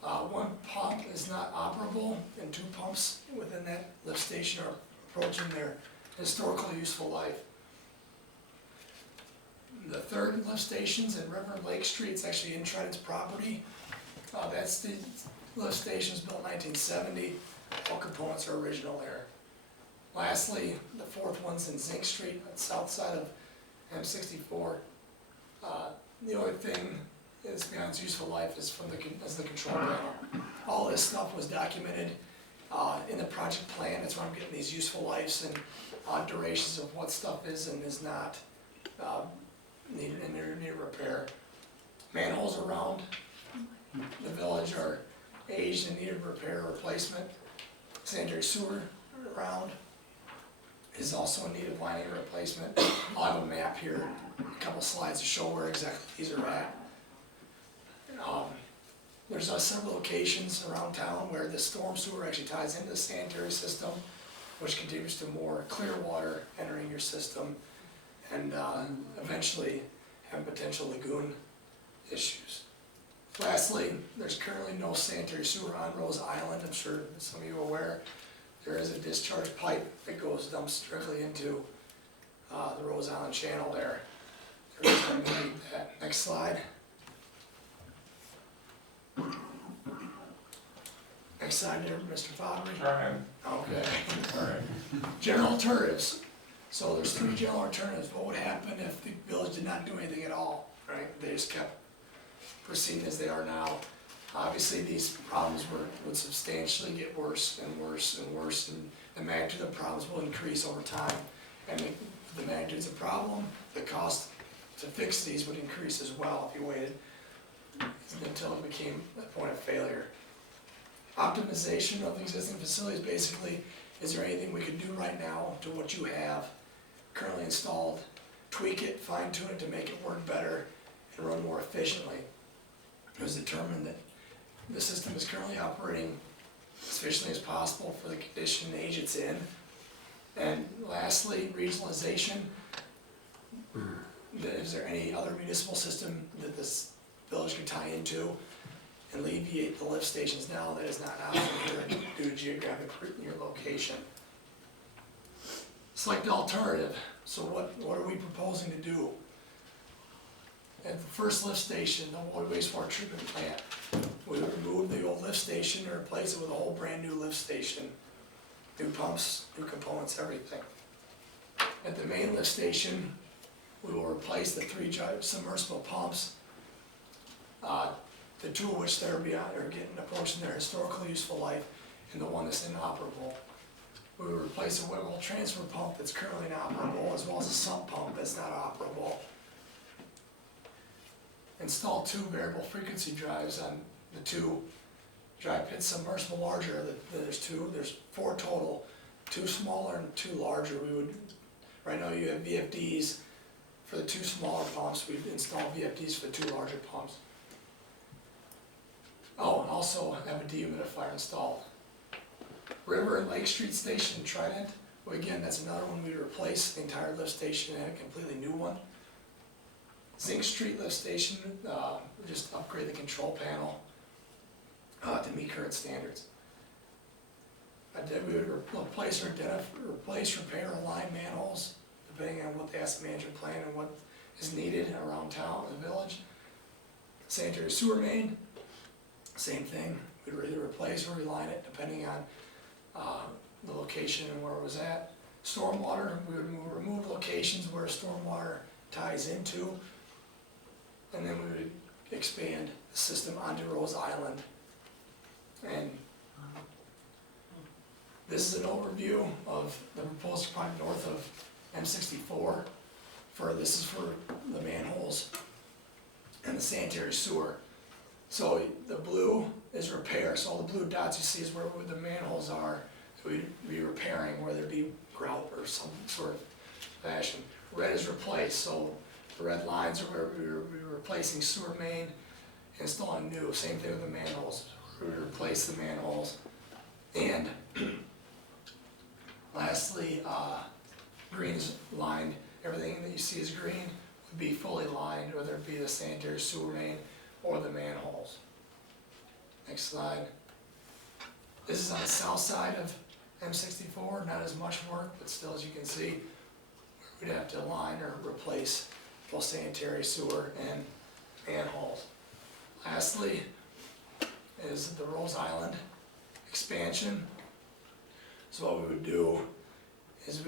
1 pump is not operable, and 2 pumps within that lift station are approaching their historical useful life. The 3rd lift station's in River and Lake Street. It's actually in Trident's property. That's the lift station's built in 1970. All components are original there. Lastly, the 4th one's in Zinc Street, on the south side of M64. The only thing that's beyond its useful life is the control panel. All this stuff was documented in the project plan. That's why I'm getting these useful lives and durations of what stuff is and is not needed repair. Manholes around the village are aged and needed repair or replacement. Sanitary sewer around is also in need of lining replacement. I'll have a map here, a couple slides to show where exactly these are at. There's several locations around town where the storm sewer actually ties into the sanitary system, which contributes to more clear water entering your system and eventually have potential lagoon issues. Lastly, there's currently no sanitary sewer on Rose Island. I'm sure some of you are aware. There is a discharge pipe that dumps directly into the Rose Island channel there. We're trying to meet that. Next slide. Next slide there, Mr. Fabry. Okay. General alternatives. So there's 3 general alternatives. What would happen if the village did not do anything at all, right? They just kept proceeding as they are now. Obviously, these problems would substantially get worse and worse and worse, and the magnitude of the problems will increase over time. And the magnitude of the problem, the cost to fix these would increase as well if you waited until it became a point of failure. Optimization of the existing facilities, basically, is there anything we could do right now to what you have currently installed, tweak it, fine tune it to make it work better and run more efficiently? It was determined that the system is currently operating as efficiently as possible for the condition and age it's in. And lastly, regionalization. Is there any other municipal system that this village can tie into and alleviate the lift stations now that is not an option here due to geographic your location? Select the alternative. So what are we proposing to do? At the first lift station, the water wastewater treatment plant, we would remove the old lift station and replace it with a whole brand new lift station. New pumps, new components, everything. At the main lift station, we will replace the 3 submersible pumps, the 2 of which are getting approaching their historical useful life, and the one that's inoperable. We will replace a wet well transfer pump that's currently inoperable, as well as a sump pump that's not operable. Install 2 variable frequency drives on the 2 dry pit submersible larger. There's 4 total, 2 smaller and 2 larger. Right now you have VFDs for the 2 smaller pumps. We've installed VFDs for the 2 larger pumps. Oh, and also have a dehumidifier installed. River and Lake Street Station Trident. Well, again, that's another one we replace the entire lift station and a completely new one. Zinc Street lift station, just upgrade the control panel to meet current standards. We would replace, repair, or align manholes, depending on what the asset management plan and what is needed around town, the village. Sanitary sewer main, same thing. We'd either replace or reline it, depending on the location and where it was at. Stormwater, we would remove locations where stormwater ties into, and then we would expand the system onto Rose Island. And this is an overview of the proposed project north of M64. This is for the manholes and the sanitary sewer. So the blue is repair, so all the blue dots you see is where the manholes are. So we'd be repairing, whether it be grout or some sort of fashion. Red is replace, so the red lines are where we're replacing sewer main, installing new. Same thing with the manholes. We replace the manholes. And lastly, green is lined. Everything that you see is green would be fully lined, whether it be the sanitary sewer main or the manholes. Next slide. This is on the south side of M64, not as much work, but still, as you can see, we'd have to line or replace both sanitary sewer and manholes. Lastly is the Rose Island expansion. So what we would do is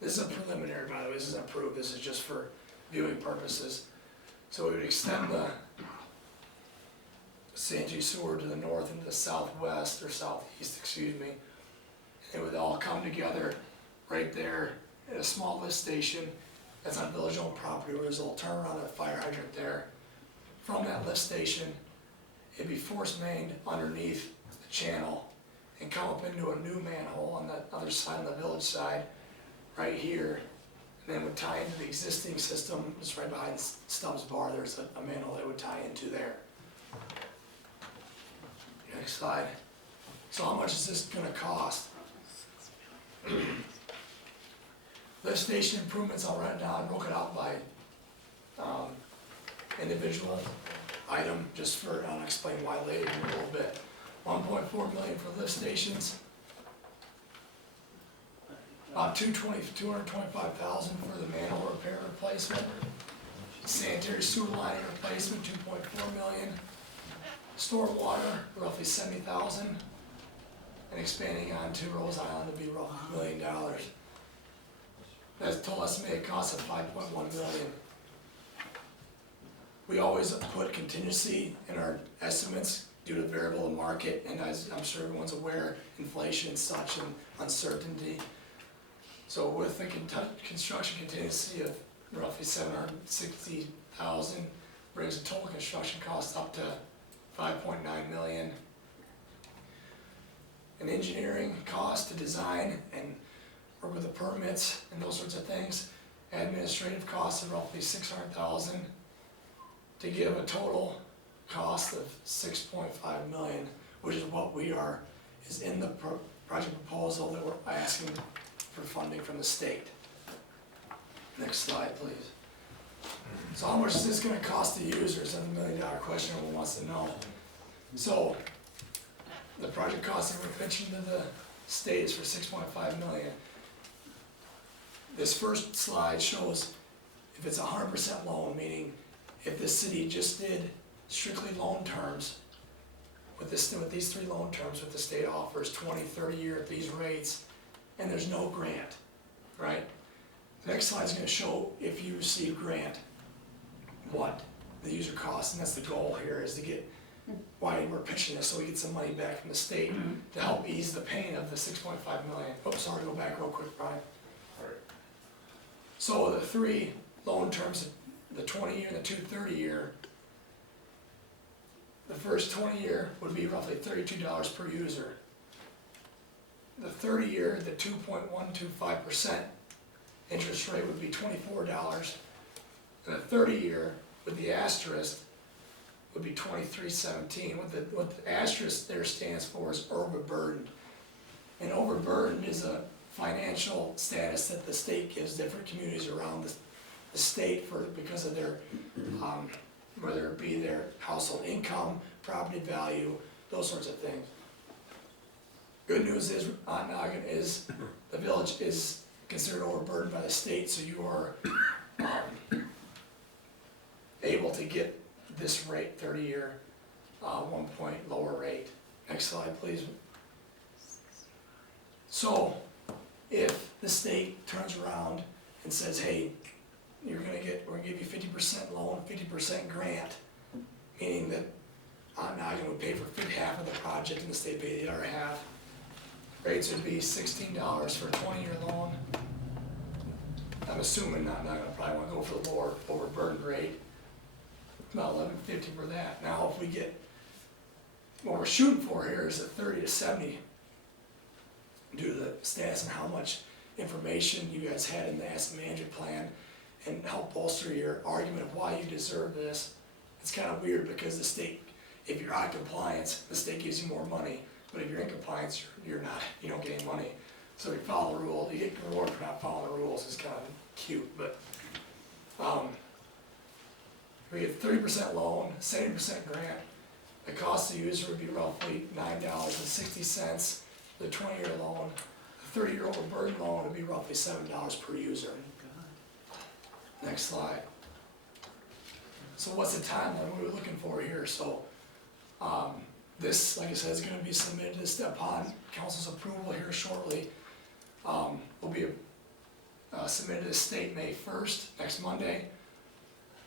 this is a preliminary, by the way, this isn't approved, this is just for viewing purposes. So we would extend the sanitary sewer to the north and to the southwest, or southeast, excuse me. It would all come together right there at a small lift station that's on village-owned property, where there's a little turnaround and a fire hydrant there. From that lift station, it'd be force mained underneath the channel and come up into a new manhole on the other side, on the village side, right here, and then would tie into the existing system. Just right behind Stubbs Bar, there's a manhole that would tie into there. Next slide. So how much is this going to cost? Lift station improvements, I'll write it down, broke it out by individual item, just for, I'll explain why later in a little bit. 1.4 million for lift stations. About $225,000 for the manhole repair replacement. Sanitary sewer lining replacement, 2.4 million. Stormwater, roughly 70,000. And expanding onto Rose Island to be roughly $1 million. That's total estimated cost of 5.1 million. we always put contingency in our estimates due to variable in market, and as I'm sure everyone's aware, inflation and such and uncertainty. So with the construction contingency of roughly $760,000, brings the total construction cost up to $5.9 million. An engineering cost to design and work with the permits and those sorts of things. Administrative costs of roughly $600,000 to give a total cost of $6.5 million, which is what is in the project proposal that we're asking for funding from the state. Next slide, please. So how much is this gonna cost the users? That's $1 million question everyone wants to know. So the project cost that we're pitching to the state is for $6.5 million. This first slide shows if it's 100% loan, meaning if the city just did strictly loan terms, with these 3 loan terms, what the state offers, 20, 30 year at these rates, and there's no grant, right? The next slide is going to show if you receive grant, what the user costs, and that's the goal here, is to get, why we're pitching this, so we get some money back from the state to help ease the pain of the $6.5 million. Oh, sorry, go back real quick, Brian. So the 3 loan terms, the 20 year and the 2 30 year, the first 20 year would be roughly $32 per user. The 30 year, the 2.125% interest rate would be $24. And the 30 year with the asterisk would be $23.17. What the asterisk there stands for is overburdened. And overburdened is a financial status that the state gives different communities around the state because of their, whether it be their household income, property value, those sorts of things. Good news is, Ontonagon is, the village is considered overburdened by the state, so you are able to get this rate, 30-year, 1 point lower rate. Next slide, please. So, if the state turns around and says, hey, we're gonna give you 50% loan, 50% grant, meaning that Ontonagon would pay for half of the project and the state pay the other half. Rates would be $16 for a 20-year loan. I'm assuming Ontonagon probably wanna go for the lower overburdened rate, about $11.50 for that. Now, if we get, what we're shooting for here is a 30 to 70 due to the stats and how much information you guys had in the asset management plan and help bolster your argument of why you deserve this. It's kind of weird because the state, if you're out of compliance, the state gives you more money, but if you're in compliance, you're not, you don't get any money. So if you follow the rule, you get rewarded for not following the rules. It's kind of cute, but we get 30% loan, 70% grant. The cost to the user would be roughly $9.60. The 20-year loan, the 30-year overburden loan would be roughly $7 per user. Next slide. So what's the timeline we're looking for here? So this, like I said, is going to be submitted upon council's approval here shortly. Will be submitted to the state May 1st, next Monday.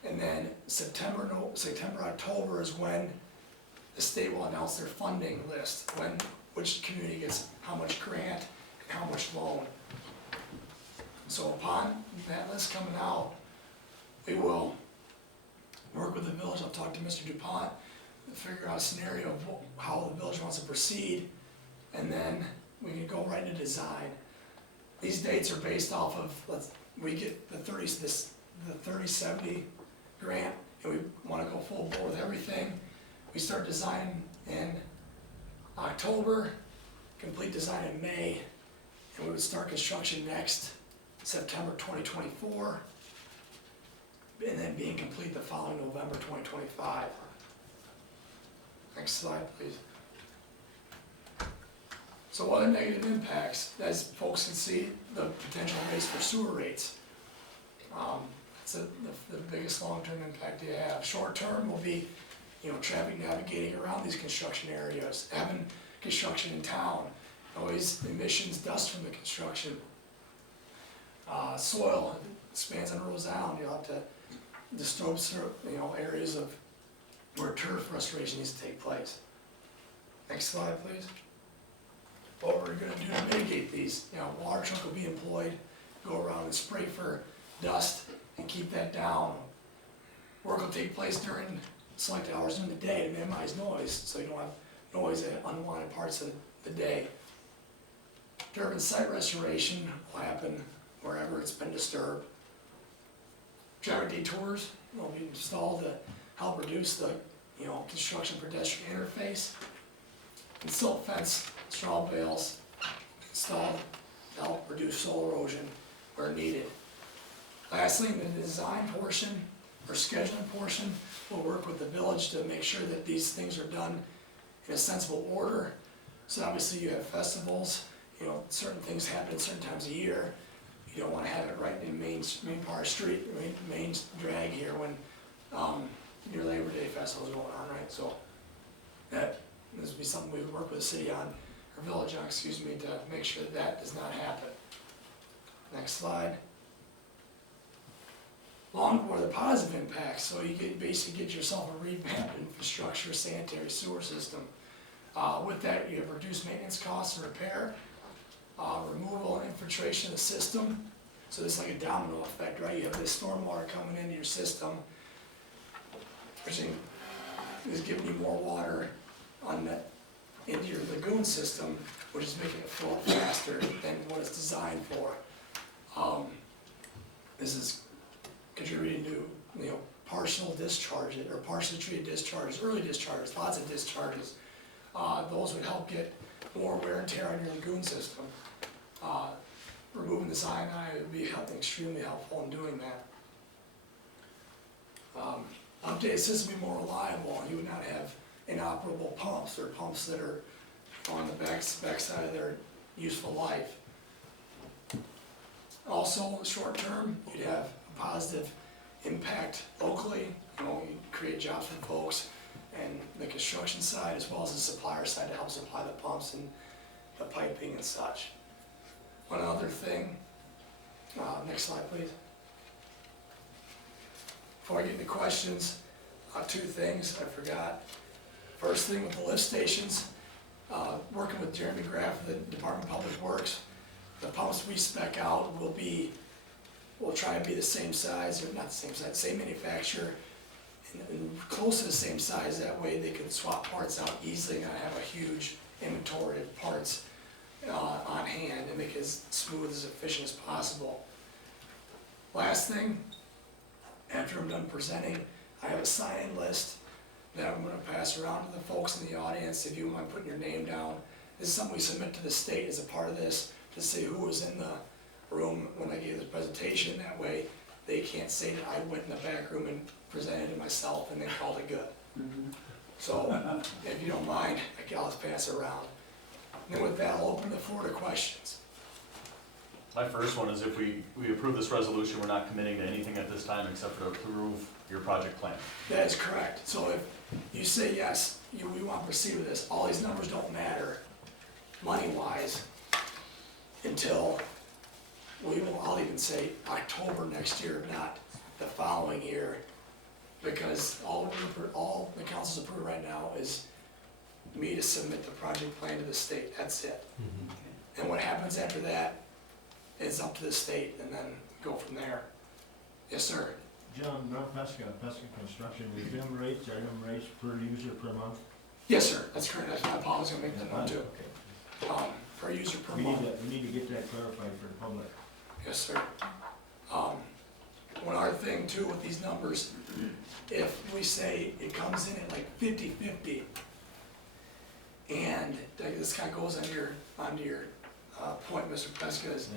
And then September, October is when the state will announce their funding list, which community gets how much grant and how much loan. So upon that list coming out, we will work with the village. I'll talk to Mr. DuPont and figure out a scenario of how the village wants to proceed, and then we can go right into design. These dates are based off of, we get the 30/70 grant, and we want to go full bore with everything. We start designing in October, complete design in May, and we would start construction next September 2024, and then being complete the following November 2025. Next slide, please. So other negative impacts, as folks can see, the potential rates for sewer rates. It's the biggest long-term impact you have. Short-term will be, traffic navigating around these construction areas, having construction in town, always emissions, dust from the construction. Soil expands on Rose Island, you'll have to disturbs, you know, areas of where turf restoration needs to take place. Next slide, please. What we're gonna do to mitigate these, you know, water truck will be employed, go around and spray for dust and keep that down. Work will take place during select hours during the day to minimize noise, so you don't have noise at unwanted parts of the day. Disturbance site restoration will happen wherever it's been disturbed. Driver detours will be installed to help reduce the, you know, construction pedestrian interface. And silt fence, straw bales installed to help reduce soil erosion where needed. Lastly, in the design portion or scheduling portion, we'll work with the village to make sure that these things are done in a sensible order. So obviously you have festivals, you know, certain things happen at certain times of year. You don't wanna have it right in the main part of street, main drag here when, your Labor Day festival is going on, right? So that, this would be something we would work with the city on, or village on, excuse me, to make sure that that does not happen. Next slide. Long for the positive impacts, so you basically get yourself a revamped infrastructure, sanitary sewer system. With that, you have reduced maintenance costs and repair, removal and infiltration of the system. So this is like a domino effect, right? You have this stormwater coming into your system, which is giving you more water on that into your lagoon system, which is making it flow faster than what it's designed for. This is contributing to, you know, partial discharges or partially treated discharges, early discharges, lots of discharges. Those would help get more wear and tear on your lagoon system. Removing the cyanide would be extremely helpful in doing that. Updated system would be more reliable. You would not have inoperable pumps or pumps that are on the backside of their useful life. Also, short term, you'd have a positive impact locally. You know, you create jobs for folks and the construction side as well as the supplier side to help supply the pumps and the piping and such. One other thing, next slide please. Before I get into questions, two things I forgot. First thing with the lift stations, working with Jeremy Graff, the Department of Public Works, the pumps we spec out will try and be the same size, or not the same size, same manufacturer, and close to the same size. That way they can swap parts out easily and not have a huge inventory of parts on hand and make it as smooth, as efficient as possible. Last thing, after I'm done presenting, I have a sign-in list that I'm gonna pass around to the folks in the audience. If you mind putting your name down, this is something we submit to the state as a part of this to say who was in the room when I gave this presentation. That way they can't say that I went in the back room and presented it myself and they called it good. So if you don't mind, I'll just pass it around. And then with that, I'll open the floor to questions. My first one is if we approve this resolution, we're not committing to anything at this time except for to approve your project plan. That is correct. So if you say yes, we want to proceed with this, all these numbers don't matter money-wise until, I'll even say October next year, if not the following year, because all the council's approved right now is me to submit the project plan to the state. That's it. And what happens after that is up to the state, and then go from there. Yes, sir. John, North Pesca Construction, is them rates, are them rates per user per month? Yes, sir, that's correct. That's my policy, I'll make that note too. Per user per month. We need to get that clarified for the public. Yes, sir. One other thing too with these numbers, if we say it comes in at like 50-50, and this kind of goes onto your point, Mr. Pesca, is,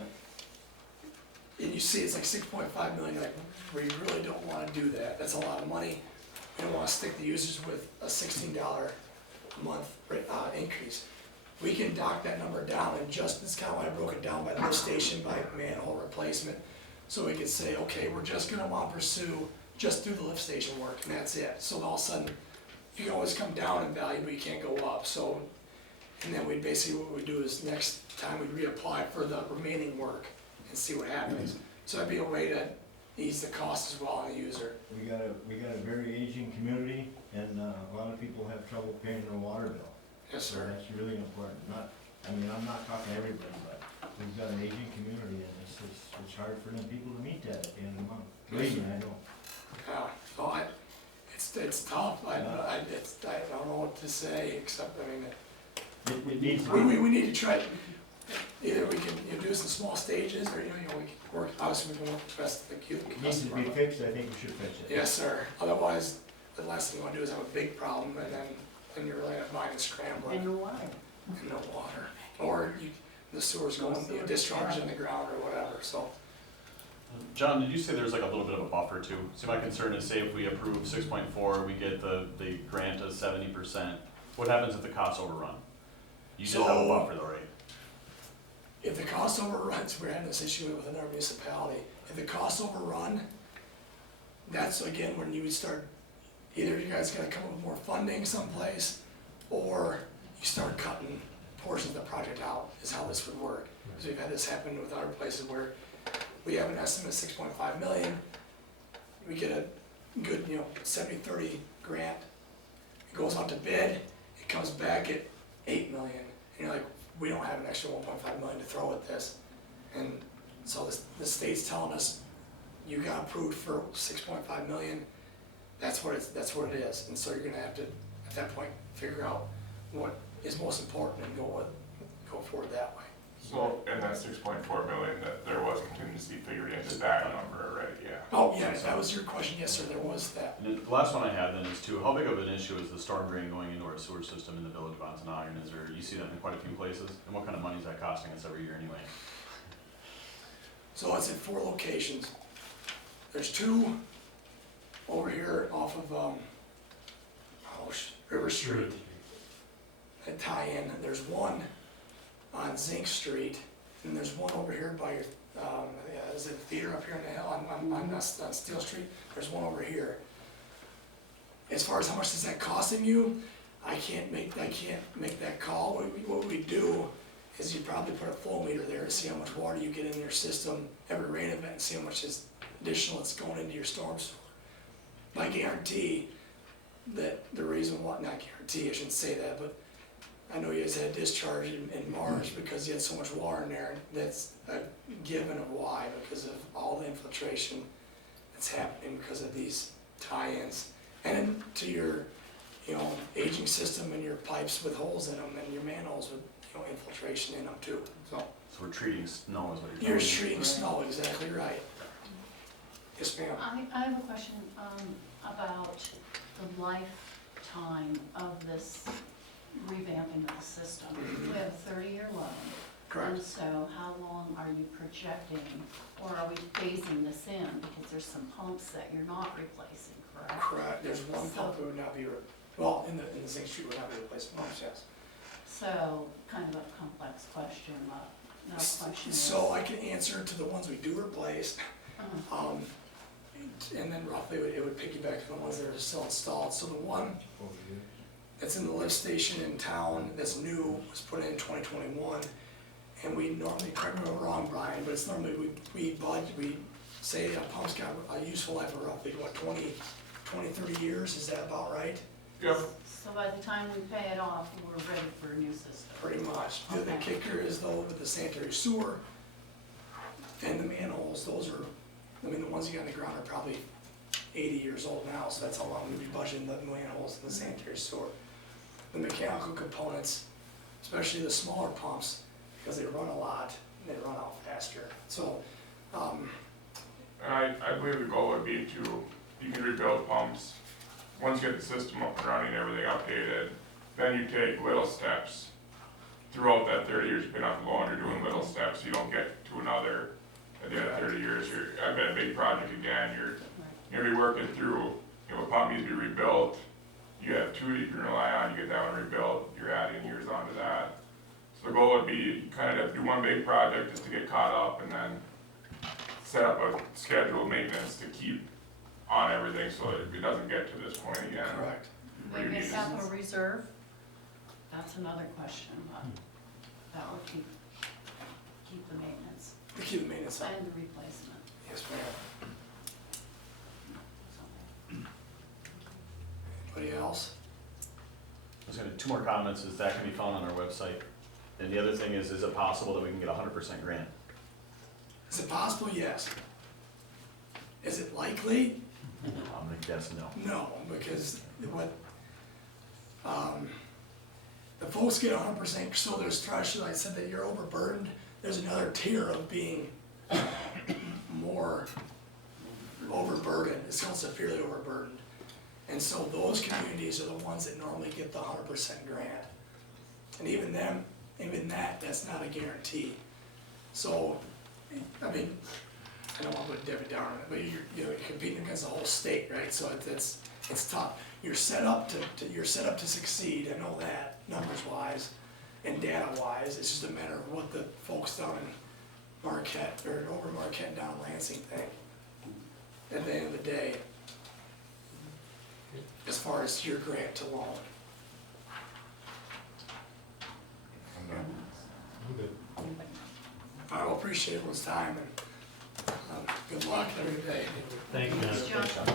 and you see it's like 6.5 million, like, we really don't want to do that. That's a lot of money. We don't want to stick the users with a $16 a month increase. We can dock that number down, and just, this is kind of why I broke it down by lift station, by manhole replacement. So we could say, okay, we're just gonna want to pursue, just do the lift station work, and that's it. So all of a sudden, you can always come down in value, but you can't go up. So, and then we basically, what we do is next time we reapply for the remaining work and see what happens. So that'd be a way to ease the cost as well on the user. We got a very aging community, and a lot of people have trouble paying their water bill. Yes, So sir. that's really important. I'm not talking to everybody, but we've got an aging community, and it's hard for them people to meet that at the end of the month. Believe me, I know. Yeah, well, it's tough, I don't know what to say, except, I mean, It needs to we need to try, either we can, do some small stages, or, we can work, obviously we can work the best with the needs to be customer. fixed, I think we should fix it. Yes, sir, otherwise, the last thing you wanna do is have a big problem, and then you're really at mine and scrambling. And no water. And no water, or the sewer's going, discharged in the ground or whatever, so. John, did you say there's like a little bit of a buffer too? So my concern is, say if we approve 6.4, we get the grant of 70%, what happens if the costs overrun? You did have a buffer though, right? If the cost overruns, we're having this issue within our municipality, if the costs overrun, that's again when you would start, either you guys gotta come up with more funding someplace, or you start cutting portions of the project out, is how this would work. Because we've had this happen with other places where we have an estimate of 6.5 million, we get a good, 70-30 grant, it goes out to bid, it comes back at 8 million, and you're like, we don't have an extra 1.5 million to throw at this. And so the state's telling us, you got approved for 6.5 million, that's what it is. And so you're gonna have to, at that point, figure out what is most important and go forward that way. So, in that 6.4 million, that there was contingency figured into that number already, yeah. Oh, yeah, that was your question, yes, sir, there was that. And the last one I have then is how big of an issue is the storm drain going into our sewer system in the village of Ontonagon? You see that in quite a few places? And what kind of money is that costing us every year anyway? So it's in 4 locations. There's 2 over here off of, River Street that tie in. There's 1 on Zinc Street, and there's 1 over here by your, is it a theater up here in the hill on Steel Street? There's 1 over here. As far as how much is that costing you, I can't make that call. What we do is you probably put a flow meter there to see how much water you get in your system every rain event and see how much is additional that's going into your storm sewer. I guarantee that the reason why, not guarantee, I shouldn't say that, but I know you guys had a discharge in March because you had so much water in there. That's a given of why, because of all the infiltration that's happening because of these tie-ins. And then to your, aging system and your pipes with holes in them and your manholes with, infiltration in them too, so. So we're treating snow is what you're telling me? You're treating snow, exactly right. Yes, ma'am. I have a question, about the lifetime of this revamping of the system. We have a 30-year loan. Correct. And so how long are you projecting, or are we phasing this in? Because there's some pumps that you're not replacing, correct? Correct, there's 1 pump that would not be, in the Zinc Street would not be replaced pumps, yes. So, kind of a complex question, now the question is. So I can answer to the ones we do replace, and then roughly it would piggyback to the ones that are still installed. So the one that's in the lift station in town that's new was put in 2021, and we normally, correct me if I'm wrong, Brian, but it's normally we say a pump's got a useful life of roughly, 30 years, is that about right? Yep. So by the time we pay it off, we're ready for a new system? Pretty much. Okay. The kicker is though with the sanitary sewer and the manholes, those are, the ones you got in the ground are probably 80 years old now, so that's how long we'd be budgeting the manholes and the sanitary sewer. The mechanical components, especially the smaller pumps, because they run a lot, and they run out faster. So, I believe the goal would be you can rebuild pumps. Once you get the system up and running, everything updated, then you take little steps. Throughout that 30 years you've been on the loan, you're doing little steps, you don't get to another, at the end of 30 years, I've got a big project again, you're gonna be working through, a pump needs to be rebuilt, you have 2 you can rely on, you get that one rebuilt, you're adding years onto that. So the goal would be, you kind of do one big project just to get caught up and then set up a scheduled maintenance to keep on everything so that it doesn't get to this point again. correct. where you Maybe a need to- capital reserve? That's another question, but that would keep the maintenance To keep the maintenance up. and the replacement. Yes, ma'am. was gonna, two more comments, is that can be found on our website. And the other thing is it possible that we can get a 100% grant? Is it possible? Yes. Is it likely? I'm gonna guess no. No, because what, the folks get 100%, so there's threshold, I said that you're overburdened, there's another tier of being more overburdened, it's called severely overburdened. And so those communities are the ones that normally get the 100% grant. And even them, even that's not a guarantee. So, I mean, I don't want to put Debbie down on it, but you're competing against the whole state, right? So it's tough. You're set up to succeed, I know that, numbers wise and data wise. It's just a matter of what the folks down in Marquette, or over Marquette and down Lansing think. At the end of the day, as far as your grant to loan. I'm good. I will appreciate everyone's time and good luck every day. Thank you, John.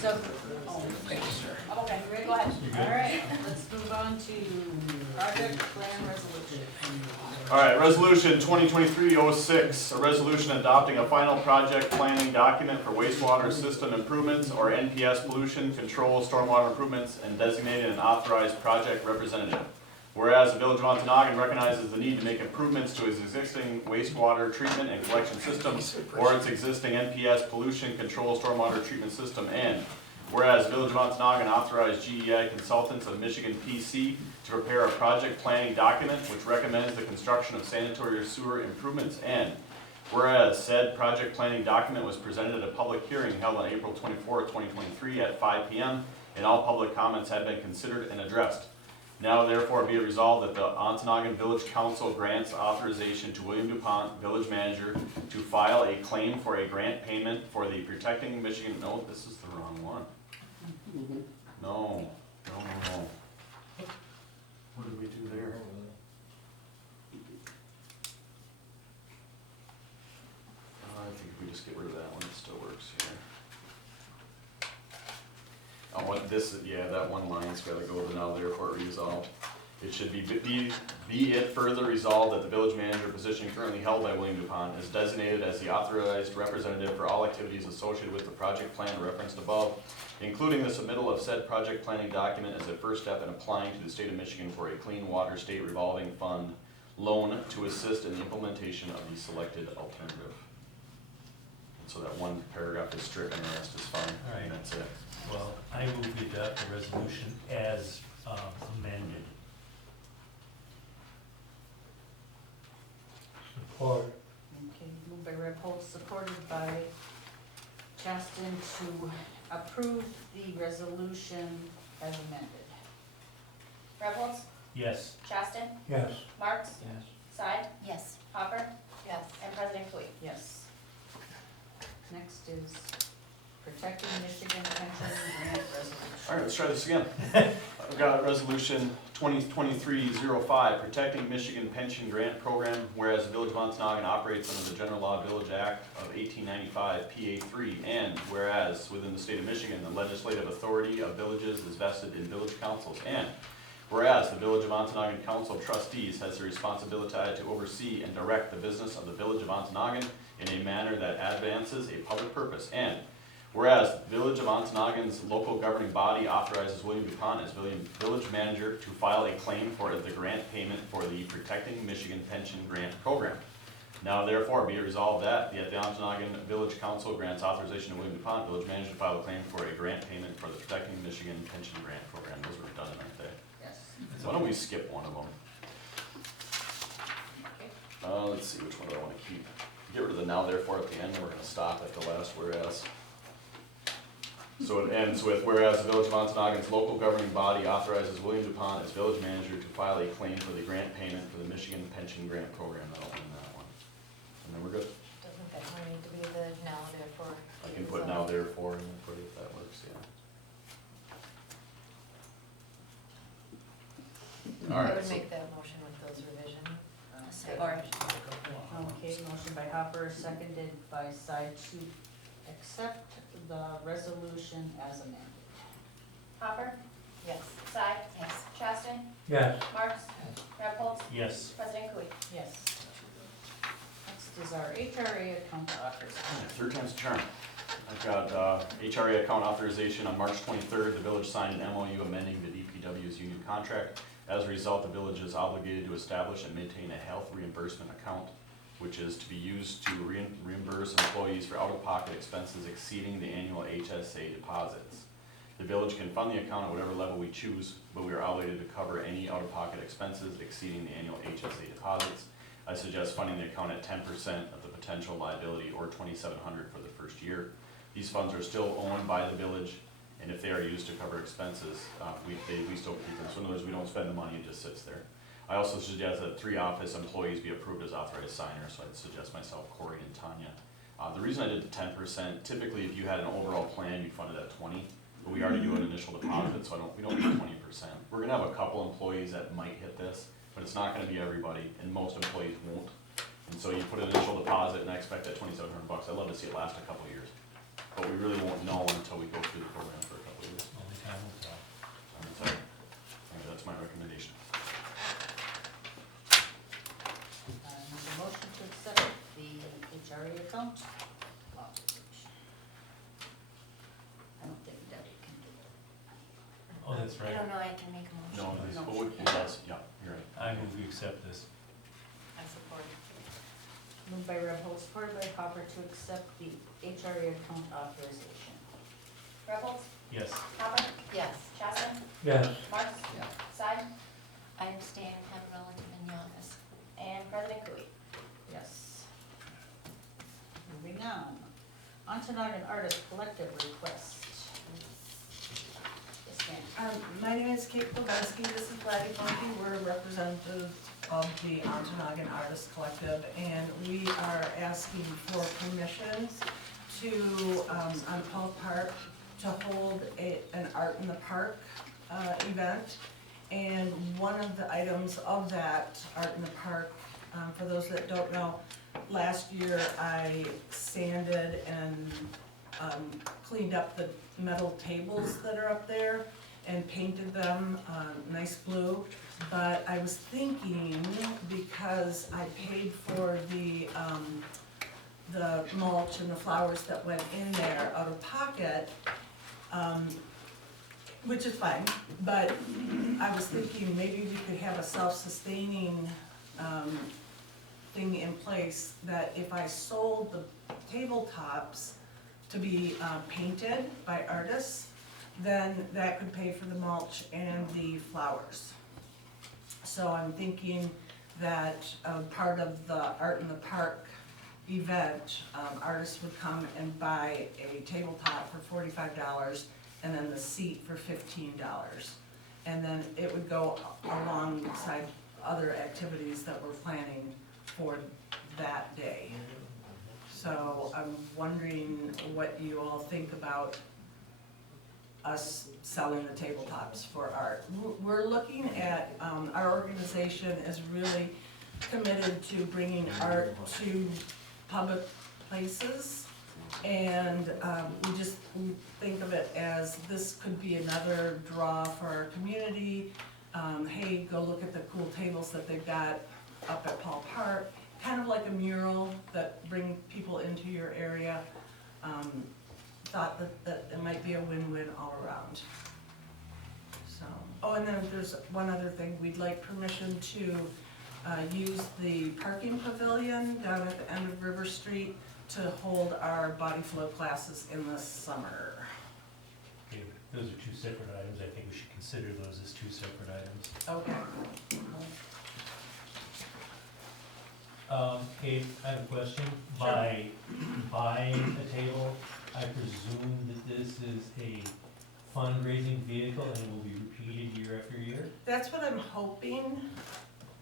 So, okay, ready, go ahead. All right, let's move on to project plan resolution. All right, resolution 2023-06, a resolution adopting a final project planning document for wastewater system improvements or NPS pollution control, stormwater improvements, and designating an authorized project representative. Whereas the Village of Ontonagon recognizes the need to make improvements to its existing wastewater treatment and collection systems or its existing NPS pollution control stormwater treatment system, and whereas the Village of Ontonagon authorized GEI Consultants of Michigan PC to prepare a project planning document which recommends the construction of sanitary sewer improvements, and whereas said project planning document was presented at a public hearing held on April 24, 2023 at 5 p.m. and all public comments had been considered and addressed. Now therefore be it resolved that the Ontonagon Village Council grants authorization to William DuPont, Village Manager, to file a claim for a grant payment for the Protecting Michigan, no, this is the wrong one. No. What did we do there? I think if we just get rid of that one, it still works here. Oh, what this, yeah, that one line's gotta go to now therefore resolved. It should be it further resolved that the village manager position currently held by William DuPont is designated as the authorized representative for all activities associated with the project plan referenced above, including the submittal of said project planning document as a first step in applying to the state of Michigan for a Clean Water State Revolving Fund loan to assist in the implementation of the selected alternative. And so that one paragraph is stricken, the rest is fine, All right. and that's it. Well, I move we adopt the resolution as amended. Support. Okay, moved by Redpoll, supported by Chaston to approve the resolution as amended. Rebels, Yes. Chaston, Yes. Marks, Yes. Side, Yes. Hopper, Yes. and President Clee. Yes. Next is Protecting Michigan Pension Grant Resolution. All right, let's try this again. I've got resolution 2023-05, Protecting Michigan Pension Grant Program, whereas the Village of Ontonagon operates under the General Law Village Act of 1895, PA3, and whereas within the state of Michigan, the legislative authority of villages is vested in village councils, and whereas the Village of Ontonagon Council of Trustees has the responsibility to oversee and direct the business of the Village of Ontonagon in a manner that advances a public purpose, and whereas the Village of Ontonagon's local governing body authorizes William DuPont as village manager to file a claim for the grant payment for the Protecting Michigan Pension Grant Program. Now therefore be it resolved that the Ontonagon Village Council grants authorization to William DuPont, village manager, to file a claim for a grant payment for the Protecting Michigan Pension Grant Program. Those were redundant, aren't they? Yes. So why don't we skip one of them? Let's see, which one do I want to keep? Get rid of the now therefore at the end, and we're going to stop at the last whereas. So it ends with, whereas the Village of Ontonoggin's local governing body authorizes William DuPont as village manager to file a claim for the grant payment for the Michigan Pension Grant Program. That'll end that one. And then we're good. Doesn't that one need to be the now, therefore? I can put now therefore and then put it if that works, yeah. All I right, would so- make that motion with those revisions. Support. Okay, motion by Hopper, seconded by Side to accept the resolution as amended. Hopper, Yes. Side, Yes. Chastain, Yes. Marks, Repholz, Yes. President Cooey. Yes. Next is our HRA account authorization. Third time's a charm. I've got HRA account authorization on March 23rd. The village signed an MOU amending the DPW's union contract. As a result, the village is obligated to establish and maintain a health reimbursement account, which is to be used to reimburse employees for out-of-pocket expenses exceeding the annual HSA deposits. The village can fund the account at whatever level we choose, but we are obligated to cover any out-of-pocket expenses exceeding the annual HSA deposits. I suggest funding the account at 10% of the potential liability, or $2,700 for the first year. These funds are still owned by the village, and if they are used to cover expenses, we still keep them. So in other words, we don't spend the money, it just sits there. I also suggest that 3 office employees be approved as authorized signers, so I'd suggest myself, Corey, and Tanya. The reason I did the 10%, typically if you had an overall plan, you'd fund it at 20, but we already do an initial deposit, so we don't need 20%. We're gonna have a couple employees that might hit this, but it's not gonna be everybody, and most employees won't. And so you put an initial deposit, and I expect that $2,700. I'd love to see it last a couple of years, but we really won't know until we go through the program for a couple of years. Only time will tell. So, that's my recommendation. Need a motion to accept the HRA account authorization. I don't think Debbie can do it. Oh, that's I right. don't know, I can make a motion. No, please, No. yes, yeah, you're right. I move we accept this. I support. Moved by Repholz, supported by Hopper to accept the HRA account authorization. Repholz, Yes. Hopper, Yes. Chastain, Yes. Marks, Side, I abstain, have a relative in the office. and President Cooey. Yes. Moving on. Ontonagon Artist Collective request. Yes, ma'am. My name is Kate Bobanski, this is Gladys Funky, we're a representative of the Ontonagon Artist Collective, and we are asking for permission to, on Paul Park, to hold an Art in the Park event. And one of the items of that Art in the Park, for those that don't know, last year I sanded and cleaned up the metal tables that are up there and painted them nice blue. But I was thinking, because I paid for the mulch and the flowers that went in there out of pocket, which is fine, but I was thinking maybe we could have a self-sustaining thing in place, that if I sold the tabletops to be painted by artists, then that could pay for the mulch and the flowers. So I'm thinking that part of the Art in the Park event, artists would come and buy a tabletop for $45 and then the seat for $15. And then it would go alongside other activities that we're planning for that day. So I'm wondering what you all think about us selling the tabletops for art. We're looking at, our organization is really committed to bringing art to public places. And we think of it as this could be another draw for our community. Hey, go look at the cool tables that they've got up at Paul Park. Kind of like a mural that bring people into your area. Thought that it might be a win-win all around. So, oh, and then there's one other thing, we'd like permission to use the parking pavilion down at the end of River Street to hold our body flow classes in the summer. Okay, those are 2 separate items. I think we should consider those as 2 separate items. Okay. Kate, I have a question. By buying a table, I presume that this is a fundraising vehicle and it will be repeated year after year? That's what I'm hoping.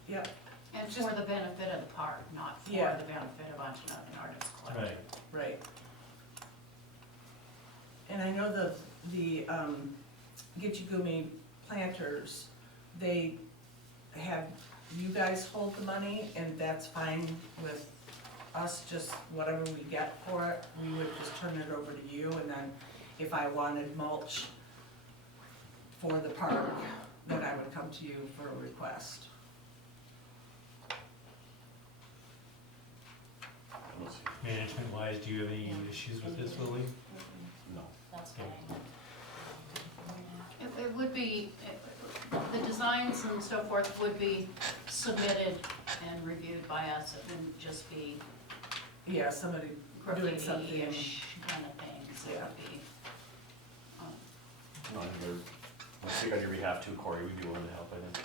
Yep, And for the benefit of the park, not for the Yeah. benefit of Ontonagon Artists Collective. Right. right. And I know the Gitchigumi planters, they have you guys hold the money, and that's fine with us, just whatever we get for it, we would just turn it over to you, and then if I wanted mulch for the park, then I would come to you for a request. Management wise, do you have any issues with this, Lily? No. That's Okay. fine. It would be, the designs and so forth would be submitted and reviewed by us. It wouldn't just be Yeah, somebody doing something. graffiti-ish kind of things. It Yeah. would be, No, I think we're, I speak on your behalf too, Corey, we'd be willing to help, I think.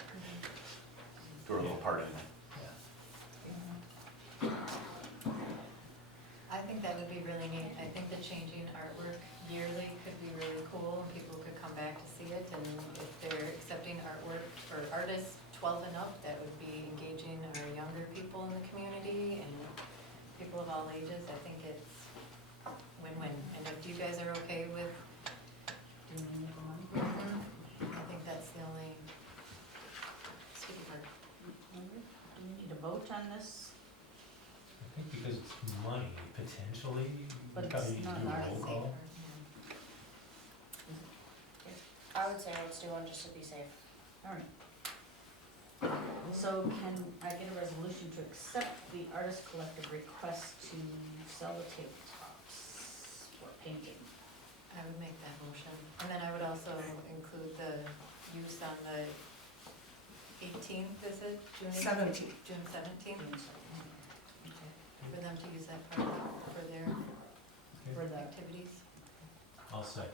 Do our little part in it. I think that would be really neat. I think the changing artwork yearly could be really cool, and people could come back to see it, and if they're accepting artwork for artists 12 and up, that would be engaging our younger people in the community and people of all ages. I think it's win-win. And if you guys are okay with, I think that's the only sticky part. Do we need a vote on this? I think because it's money, potentially, But we probably it's need to not do a ours. roll call. I would say let's do one just to be safe. Alright. So can I get a resolution to accept the artist collective request to sell the tabletops for painting? I would make that motion. And then I would also include the use on the 18th, is it? June 18th? 17th. June 17th, Okay. for them to use that for their For the, activities. I'll second.